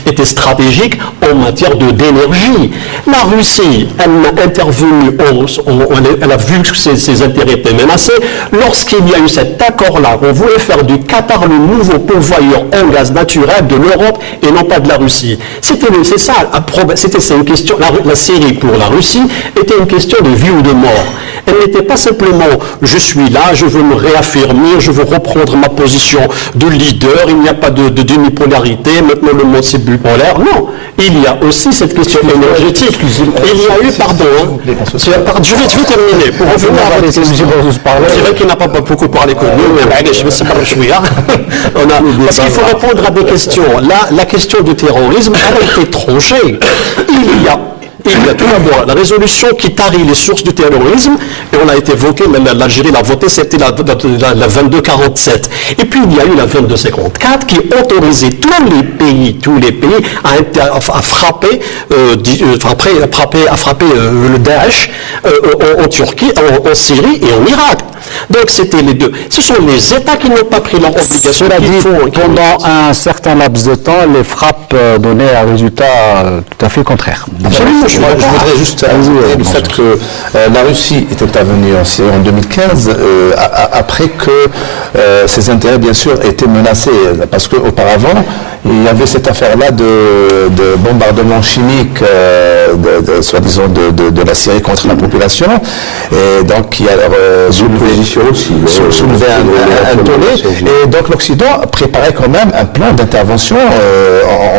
était stratégique en matière d'énergie. La Russie, elle a intervenu, elle a vu que ses intérêts étaient menacés. Lorsqu'il y a eu cet accord-là, on voulait faire du Qatar le nouveau pourvoyeur en gaz naturel de l'Europe et non pas de la Russie. C'est une question. La Syrie pour la Russie était une question de vie ou de mort. Elle n'était pas simplement je suis là, je veux me réaffirmer, je veux reprendre ma position de leader, il n'y a pas de demi-polarité, maintenant le monde c'est bipolaire. Non, il y a aussi cette question énergétique. Il y a eu, je vais terminer pour revenir à votre question. C'est vrai qu'il n'a pas beaucoup parlé que nous, mais je vais se parler parce qu'il faut répondre à des questions. Là, la question du terrorisme, elle a été tranchée. Il y a tout d'abord la résolution qui tarit les sources du terrorisme, et on a été évoqué, l'Algérie l'a voté, c'était la 2247. Et puis il y a eu la 2254 qui autorisait tous les pays à frapper, à frapper le Daesh en Turquie, en Syrie et en Irak. Donc c'était les deux. Ce sont les États qui n'ont pas pris leur obligation. Cela dit, pendant un certain laps de temps, les frappes donnaient un résultat tout à fait contraire. Absolument. Je voudrais juste ajouter le fait que la Russie est intervenue en Syrie en 2015 après que ses intérêts, bien sûr, étaient menacés. Parce qu'auparavant, il y avait cette affaire-là de bombardement chimique, soi-disant, de la Syrie contre la population. Et donc, qui a soulevé un tollé. Et donc, l'Occident préparait quand même un plan d'intervention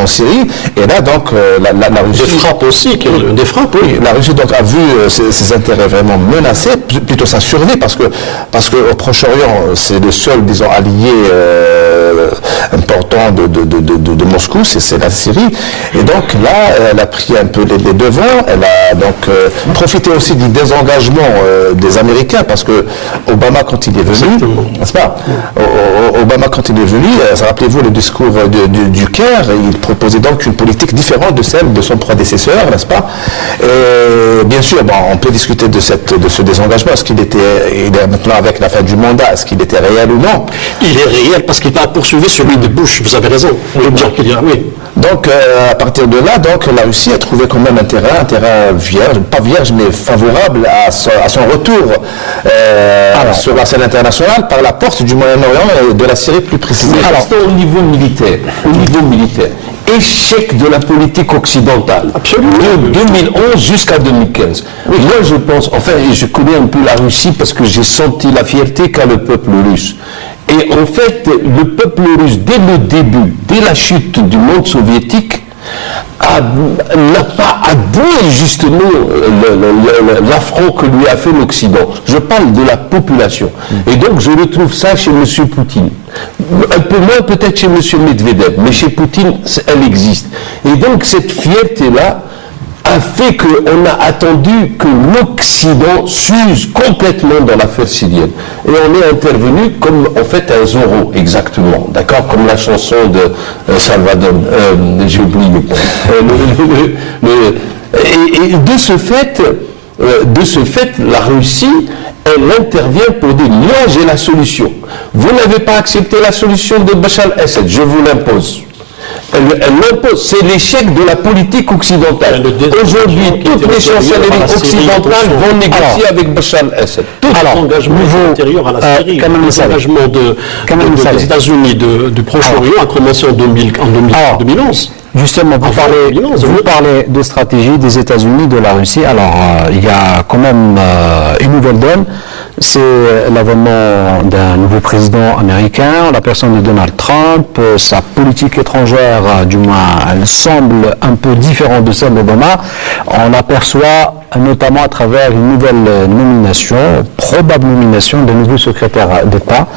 en Syrie. Et là, donc, la Russie... Des frappes aussi, des frappes, oui. La Russie donc a vu ses intérêts vraiment menacés, plutôt sa survie, parce que au Proche-Orient, c'est le seul, disons, allié important de Moscou, c'est la Syrie. Et donc là, elle a pris un peu les devants. Elle a donc profité aussi du désengagement des Américains, parce que Obama, quand il est venu, n'est-ce pas, Obama, quand il est venu, rappelez-vous le discours du Caire, il proposait donc une politique différente de celle de son prédécesseur, n'est-ce pas? Et bien sûr, bon, on peut discuter de ce désengagement. Est-ce qu'il est maintenant avec la fin du mandat, est-ce qu'il était réel ou non? Il est réel parce qu'il va poursuivre celui de Bush, vous avez raison. Oui. Donc, à partir de là, donc, la Russie a trouvé quand même un terrain vierge, pas vierge, mais favorable à son retour sur la scène internationale par la porte du Moyen-Orient et de la Syrie plus précisément. Alors, au niveau militaire, échec de la politique occidentale, de 2011 jusqu'à 2015. Oui. Moi, je pense, enfin, je connais un peu la Russie parce que j'ai senti la fierté qu'a le peuple russe. Et en fait, le peuple russe, dès le début, dès la chute du monde soviétique, n'a pas avoué justement l'affront que lui a fait l'Occident. Je parle de la population. Et donc je retrouve ça chez M. Poutine. Un peu moins peut-être chez M. Medvedev, mais chez Poutine, elle existe. Et donc cette fierté-là a fait qu'on a attendu que l'Occident s'use complètement dans l'affaire syrienne. Et on est intervenu comme, en fait, un Zorro, exactement. D'accord? Comme la chanson de Salvador. J'ai oublié. Et de ce fait, la Russie, elle intervient pour dire, moi j'ai la solution. Vous n'avez pas accepté la solution de Bachar el-Assad, je vous l'impose. Elle l'impose, c'est l'échec de la politique occidentale. Aujourd'hui, toutes les chancelleries occidentales vont négocier avec Bachar el-Assad. Alors, l'engagement antérieur à la Syrie, l'engagement des États-Unis du Proche-Orient a commencé en 2011. Justement, vous parlez de stratégie des États-Unis, de la Russie. Alors, il y a quand même une nouvelle donne. C'est l'avènement d'un nouveau président américain, la personne de Donald Trump. Sa politique étrangère, du moins, elle semble un peu différente de celle d'Obama. On l'aperçoit notamment à travers une nouvelle nomination, probable nomination d'un nouveau secrétaire d'État,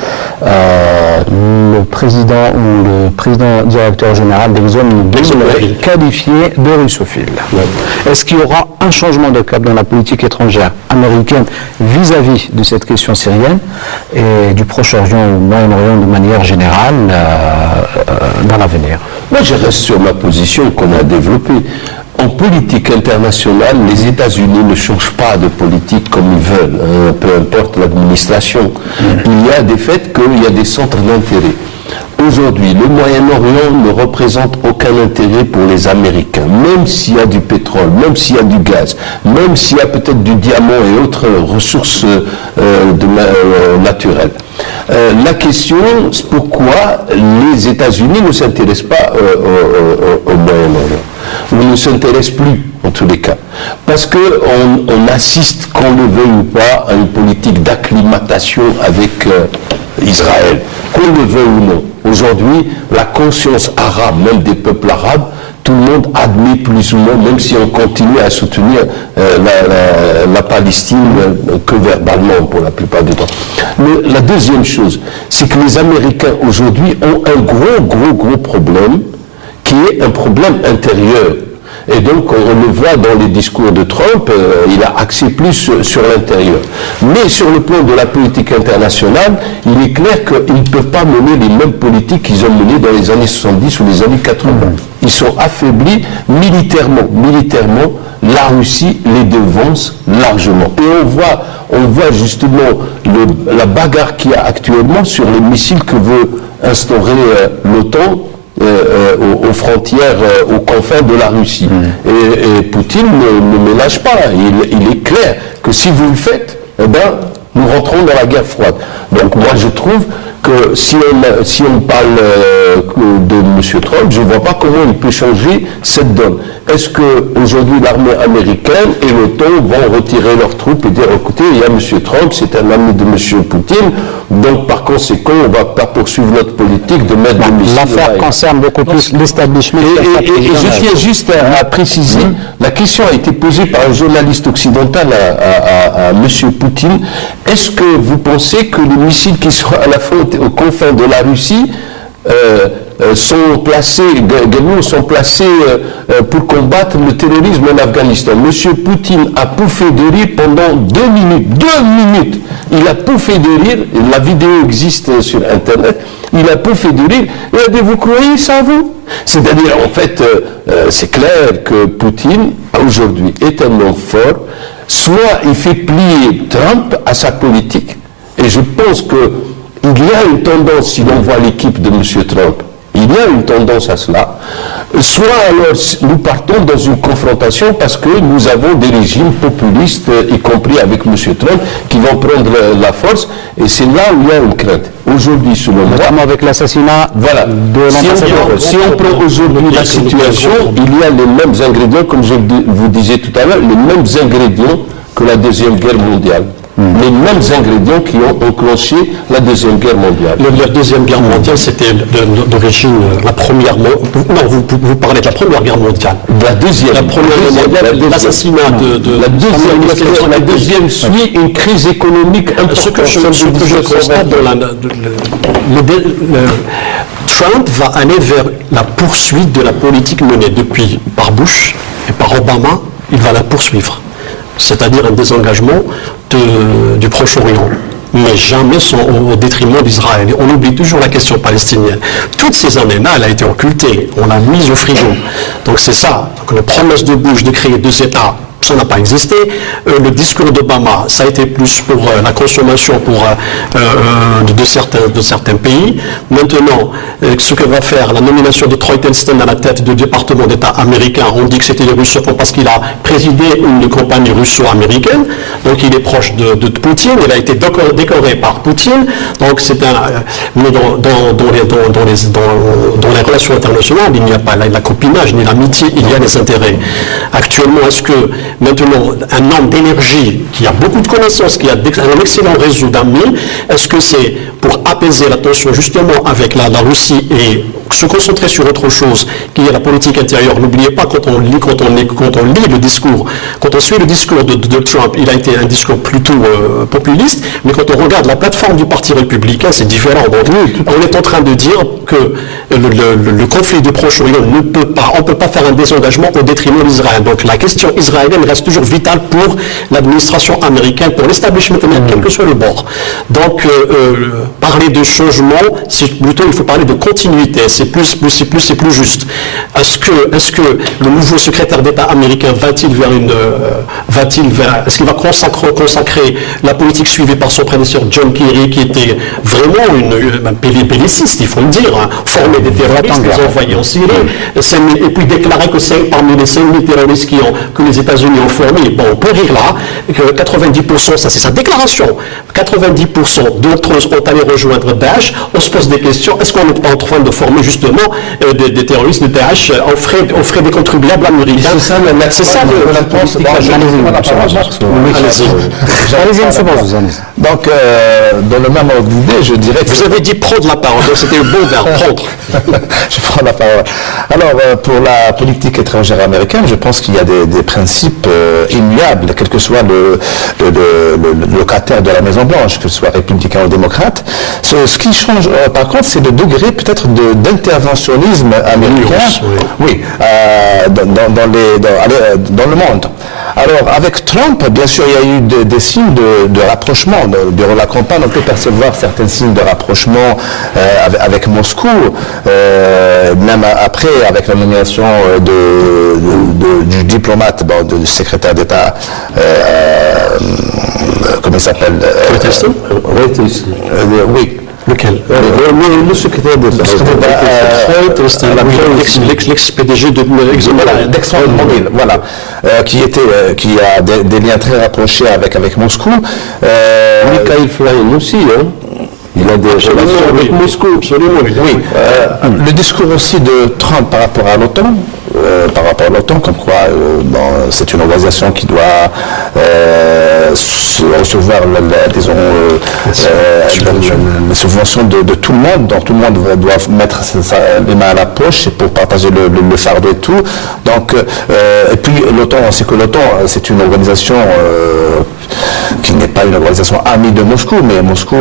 le président ou le président directeur général d'ExxonMobil est qualifié de russophile. Ouais. Est-ce qu'il y aura un changement de cap dans la politique étrangère américaine vis-à-vis de cette question syrienne et du Proche-Orient ou Moyen-Orient de manière générale dans l'avenir? Moi, je reste sur ma position qu'on a développée. En politique internationale, les États-Unis ne changent pas de politique comme ils veulent, hein, peu importe l'administration. Il y a des faits qu'il y a des centres d'intérêt. Aujourd'hui, le Moyen-Orient ne représente aucun intérêt pour les Américains, même s'il y a du pétrole, même s'il y a du gaz, même s'il y a peut-être du diamant et autres ressources naturelles. La question, c'est pourquoi les États-Unis ne s'intéressent pas au Moyen-Orient, ou ne s'intéressent plus, en tous les cas. Parce qu'on assiste, qu'on le veuille ou pas, à une politique d'acclimatation avec Israël, qu'on le veuille ou non. Aujourd'hui, la conscience arabe, même des peuples arabes, tout le monde admet plus ou moins, même si on continue à soutenir la Palestine que verbalement pour la plupart du temps. Mais la deuxième chose, c'est que les Américains aujourd'hui ont un gros problème qui est un problème intérieur. Et donc, on le voit dans les discours de Trump, il a axé plus sur l'intérieur. Mais sur le plan de la politique internationale, il est clair qu'ils ne peuvent pas mener les mêmes politiques qu'ils ont menées dans les années 70 ou les années 80. Ils sont affaiblis militairement. Militairement, la Russie les devance largement. Et on voit justement la bagarre qu'il y a actuellement sur les missiles que veut instaurer l'OTAN aux frontières, aux confins de la Russie. Et Poutine ne ménage pas. Il est clair que si vous le faites, eh ben, nous rentrons dans la guerre froide. Donc moi je trouve que si on parle de M. Trump, je ne vois pas comment il peut changer cette donne. Est-ce qu'aujourd'hui l'armée américaine et l'OTAN vont retirer leurs troupes et dire écoutez, il y a M. Trump, c'est un ami de M. Poutine, donc par conséquent on ne va pas poursuivre notre politique de mettre des missiles. L'affaire concerne beaucoup plus l'establishment. Et je tiens juste à préciser, la question a été posée par un journaliste occidental à M. Poutine. Est-ce que vous pensez que les missiles qui sont à la fois aux confins de la Russie sont placés pour combattre le terrorisme en Afghanistan. Monsieur Poutine a pouffé de rire pendant 2 minutes. 2 minutes. Il a pouffé de rire. La vidéo existe sur Internet. Il a pouffé de rire. Et vous croyez ça, vous? C'est-à-dire, en fait, c'est clair que Poutine, aujourd'hui, est un homme fort. Soit il fait plier Trump à sa politique. Et je pense qu'il y a une tendance, si l'on voit l'équipe de M. Trump, il y a une tendance à cela. Soit alors nous partons dans une confrontation parce que nous avons des régimes populistes, y compris avec M. Trump, qui vont prendre la force, et c'est là où il y a une crainte. Aujourd'hui, selon moi, Notamment avec l'assassinat voilà, de l'ambassadeur. si on prend aujourd'hui la situation, il y a les mêmes ingrédients, comme je vous disais tout à l'heure, les mêmes ingrédients que la Deuxième Guerre mondiale. Les mêmes ingrédients qui ont enclenché la Deuxième Guerre mondiale. La Deuxième Guerre mondiale, c'était d'origine la première... Non, vous parlez de la Première Guerre mondiale. La Deuxième. La Première Guerre mondiale, l'assassinat de... La deuxième suit une crise économique importante. Ce que je constate Trump va aller vers la poursuite de la politique menée depuis par Bush et par Obama. Il va la poursuivre. C'est-à-dire un désengagement du Proche-Orient, mais jamais au détriment d'Israël. On oublie toujours la question palestinienne. Toutes ces années-là, elle a été occultée, on l'a mise au frigo. Donc c'est ça, donc la promesse de Bush de créer 2 États, ça n'a pas existé. Le discours d'Obama, ça a été plus pour la consommation de certains pays. Maintenant, ce que va faire la nomination de Troy Telstein à la tête du département d'État américain, on dit que c'était les russophones parce qu'il a présidé une compagnie russo-américaine, donc il est proche de Poutine, il a été décoré par Poutine, donc c'est mais dans les relations internationales, il n'y a pas la copinage ni l'amitié, il y a les intérêts. Actuellement, est-ce que maintenant, un homme d'énergie, qui a beaucoup de connaissances, qui a un excellent réseau d'amis, est-ce que c'est pour apaiser la tension justement avec la Russie et se concentrer sur autre chose, qui est la politique intérieure? N'oubliez pas, quand on lit le discours, quand on suit le discours de Trump, il a été un discours plutôt populiste, mais quand on regarde la plateforme du Parti républicain, c'est différent. Donc, on est en train de dire que le conflit du Proche-Orient on ne peut pas faire un désengagement au détriment d'Israël. Donc la question israélienne reste toujours vitale pour l'administration américaine, pour l'establishment américain, quel que soit le bord. Donc parler de changement, plutôt il faut parler de continuité, c'est plus juste. Est-ce que le nouveau secrétaire d'État américain est-ce qu'il va consacrer la politique suivie par son prédécesseur John Kerry, qui était vraiment un belliciste, il faut le dire, hein, former des terroristes, les envoyer en Syrie, et puis déclarer que c'est parmi les 5 000 terroristes que les États-Unis ont formés. Bon, on peut rire là, que 90%, ça c'est sa déclaration, 90% d'autres ont allé rejoindre Daesh. On se pose des questions, est-ce qu'on n'est pas en train de former justement des terroristes de Daesh aux frais des contribuables américains? C'est ça le... Donc, dans le même ordre d'idée, je dirais que... Vous avez dit prendre la parole, donc c'était le bon verbe, prendre. Je prends la parole. Alors, pour la politique étrangère américaine, je pense qu'il y a des principes immuables, quel que soit le locataire de la Maison-Blanche, que ce soit républicain ou démocrate. Ce qui change, par contre, c'est le degré peut-être d'interventionnisme américain dans le monde. Alors, avec Trump, bien sûr, il y a eu des signes de rapprochement. Durant la campagne, on peut percevoir certains signes de rapprochement avec Moscou, même après, avec la nomination du diplomate, du secrétaire d'État, comment il s'appelle? Oui. Lequel? Le secrétaire d'État. L'ex-PDG d'ExxonMobil, voilà, qui a des liens très rapprochés avec Moscou. Mikhail Flying aussi, hein. Il a des relations avec Moscou, absolument. Oui. Le discours aussi de Trump par rapport à l'OTAN, comme quoi c'est une organisation qui doit recevoir les subventions de tout le monde, donc tout le monde doit mettre les mains à la poche pour partager le fardeau et tout. Donc, et puis l'OTAN, on sait que l'OTAN, c'est une organisation qui n'est pas une organisation amie de Moscou, mais Moscou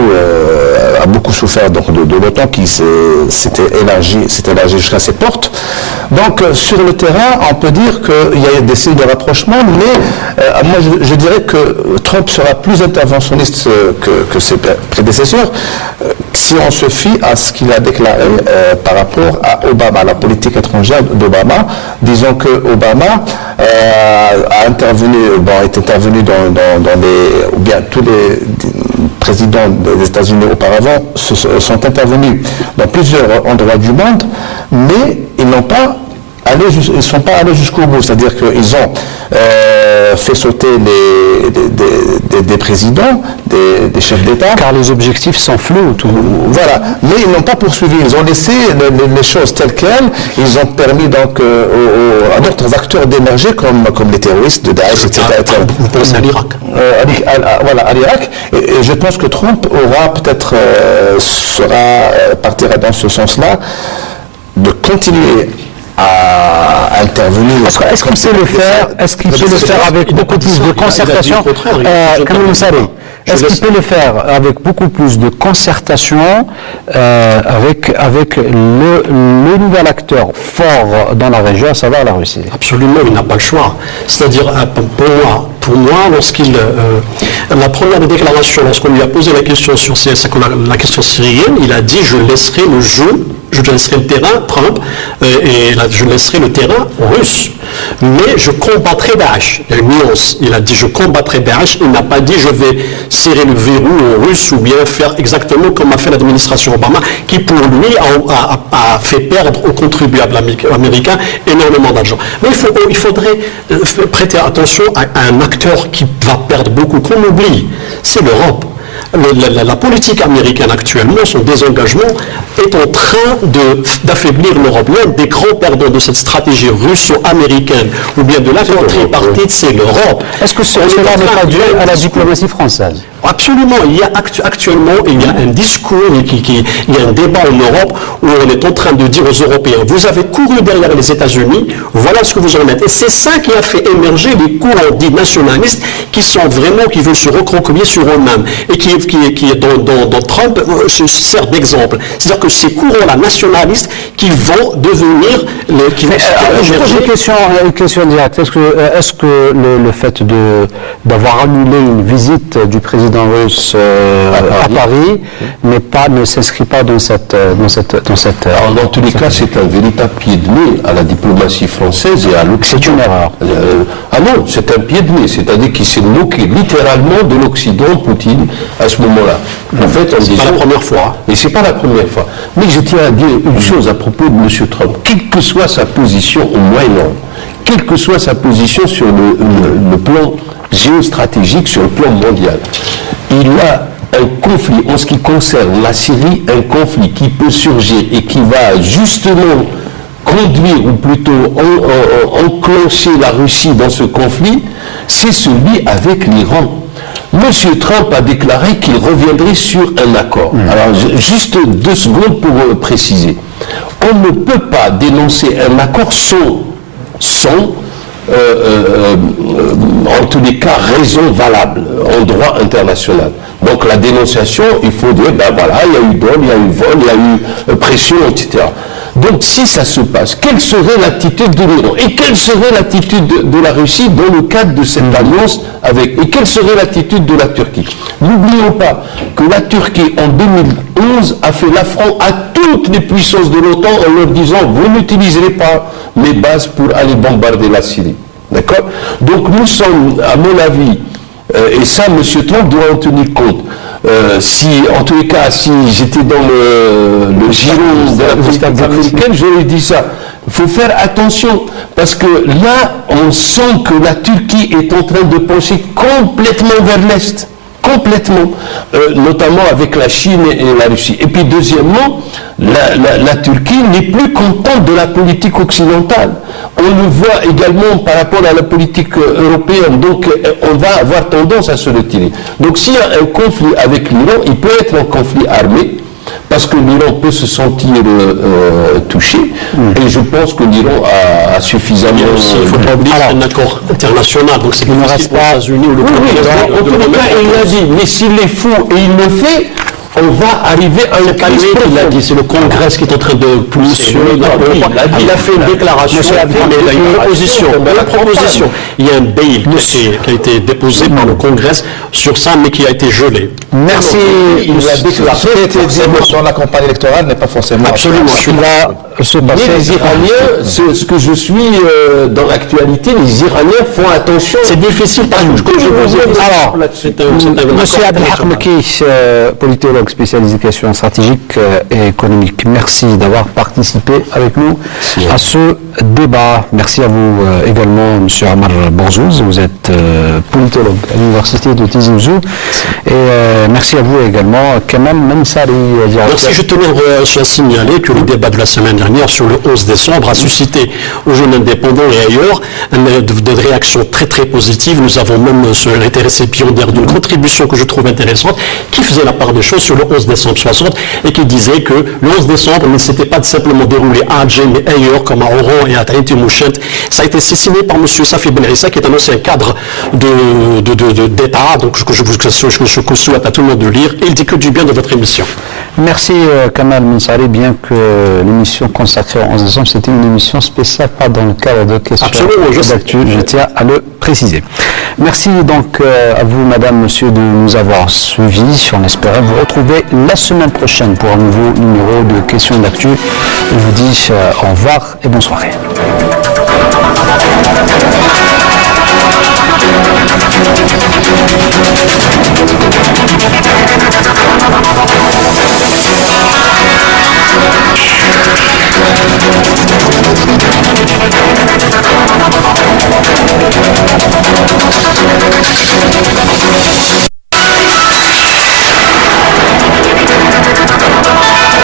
a beaucoup souffert donc, de l'OTAN qui s'était élargi jusqu'à ses portes. Donc sur le terrain, on peut dire qu'il y a des signes de rapprochement, mais moi je dirais que Trump sera plus interventionniste que ses prédécesseurs si on se fie à ce qu'il a déclaré par rapport à Obama, la politique étrangère d'Obama. Disons que Obama est intervenu ou bien tous les présidents des États-Unis auparavant sont intervenus dans plusieurs endroits du monde, mais ils ne sont pas allés jusqu'au bout, c'est-à-dire qu'ils ont fait sauter des présidents, des chefs d'État. Car les objectifs sont flous. Voilà, mais ils n'ont pas poursuivi, ils ont laissé les choses telles quelles, ils ont permis donc à d'autres acteurs d'émerger comme les terroristes de Daesh, etc. Vous pensez à l'Irak. Voilà, à l'Irak, et je pense que Trump aura peut-être, partira dans ce sens-là, de continuer à intervenir. Est-ce qu'il peut le faire? Est-ce qu'il peut le faire avec beaucoup plus de concertation? Est-ce qu'il peut le faire avec beaucoup plus de concertation avec le nouvel acteur fort dans la région, à savoir la Russie? Absolument, il n'a pas le choix. C'est-à-dire, pour moi, la première déclaration, lorsqu'on lui a posé la question sur la question syrienne, il a dit: je laisserai le jeu, je laisserai le terrain, Trump, et je laisserai le terrain russe. Mais je combattrai Daesh. Il y a une nuance. Il a dit: je combattrai Daesh. Il n'a pas dit: je vais serrer le verrou russe ou bien faire exactement comme a fait l'administration Obama, qui pour lui a fait perdre aux contribuables américains énormément d'argent. Mais il faudrait prêter attention à un acteur qui va perdre beaucoup, qu'on oublie, c'est l'Europe. La politique américaine actuellement, son désengagement est en train d'affaiblir l'Europe. L'un des grands perdants de cette stratégie russo-américaine ou bien de la tripartite, c'est l'Europe. Est-ce que cela n'est pas dû à la diplomatie française? Absolument. Actuellement, il y a un discours, il y a un débat en Europe où on est en train de dire aux Européens: vous avez couru derrière les États-Unis, voilà ce que vous en êtes. Et c'est ça qui a fait émerger les courants dits nationalistes qui veulent se recroqueviller sur eux-mêmes et qui dans Trump se sert d'exemple. C'est-à-dire que ces courants-là nationalistes qui vont devenir je pose une question directe. Est-ce que le fait d'avoir annulé une visite du président russe à Paris ne s'inscrit pas dans cette Alors, dans tous les cas, c'est un véritable pied de nez à la diplomatie française et à l'Occident. C'est une erreur. Non, c'est un pied de nez, c'est-à-dire qu'il s'est moqué littéralement de l'Occident, Poutine, à ce moment-là. En fait, c'est pas la première fois. Et c'est pas la première fois. Mais je tiens à dire une chose à propos de M. Trump. Quelle que soit sa position au Moyen-Orient, quelle que soit sa position sur le plan géostratégique, sur le plan mondial, il a un conflit, en ce qui concerne la Syrie, un conflit qui peut surgir et qui va justement conduire, ou plutôt enclencher la Russie dans ce conflit, c'est celui avec l'Iran. M. Trump a déclaré qu'il reviendrait sur un accord. Alors, juste 2 secondes pour préciser. On ne peut pas dénoncer un accord sans en tous les cas, raison valable en droit international. Donc la dénonciation, il faut dire, ben voilà, il y a eu dol, il y a eu vol, il y a eu pression, etc. Donc si ça se passe, quelle serait l'attitude de l'Iran? Et quelle serait l'attitude de la Russie dans le cadre de cette alliance avec? Et quelle serait l'attitude de la Turquie? N'oublions pas que la Turquie, en 2011, a fait l'affront à toutes les puissances de l'OTAN en leur disant: vous n'utiliserez pas mes bases pour aller bombarder la Syrie. D'accord? Donc nous sommes, à mon avis, et ça, M. Trump doit en tenir compte. En tous les cas, si j'étais dans le giron de la politique américaine, j'aurais dit ça. Il faut faire attention, parce que là, on sent que la Turquie est en train de pencher complètement vers l'Est. Complètement, notamment avec la Chine et la Russie. Et puis deuxièmement, la Turquie n'est plus contente de la politique occidentale. On le voit également par rapport à la politique européenne. Donc on va avoir tendance à se retirer. Donc s'il y a un conflit avec l'Iran, il peut être un conflit armé, parce que l'Iran peut se sentir touché, et je pense que l'Iran a suffisamment... Il faut pas oublier un accord international, donc c'est qu'il ne reste pas aux États-Unis ou le en tous les cas, il l'a dit, mais s'il est fou et il le fait, on va arriver à une crise Il l'a profonde. dit, c'est le Congrès qui est en train de pousser. Il a fait une déclaration, mais il a une proposition. Il y a un bill qui a été déposé par le Congrès sur ça, mais qui a été gelé. Merci. Il a déclaré Ce qui a été dit dans la campagne électorale n'est pas forcément... Absolument. Il va se Mais passer. les Iraniens, ce que je suis dans l'actualité, les Iraniens font attention. C'est difficile parce que je vous ai dit. Alors, c'est un Monsieur accord Abdelhak Meki, politologue spécialisé questions stratégiques et économiques, merci d'avoir participé avec nous à ce débat. Merci à vous également, Monsieur Amar Bourzouz, vous êtes politologue à l'université de Tizi Ouzou. Et merci à vous également, Kamal Mensari. Merci, je tenais à signaler que le débat de la semaine dernière sur le 11 décembre a suscité aux jeunes indépendants et ailleurs des réactions très très positives. Nous avons même été récipiendaires d'une contribution que je trouve intéressante qui faisait la part des choses sur le 11 décembre 60 et qui disait que le 11 décembre ne s'était pas simplement déroulé à Adjé mais ailleurs comme à Oran et à Tahiti Mouchent. Ça a été signé par M. Safi Ben Rissa qui est un ancien cadre d'État, donc que je souhaite à tout le monde de lire, et il dit que du bien de votre émission. Merci Kamal Mensari, bien que l'émission consacrée au 11 décembre, c'était une émission spéciale, pas dans le cadre de questions d'actu, je tiens à le préciser. Merci donc à vous, madame, monsieur, de nous avoir suivis. On espère vous retrouver la semaine prochaine pour un nouveau numéro de questions d'actu. Je vous dis au revoir et bonne soirée.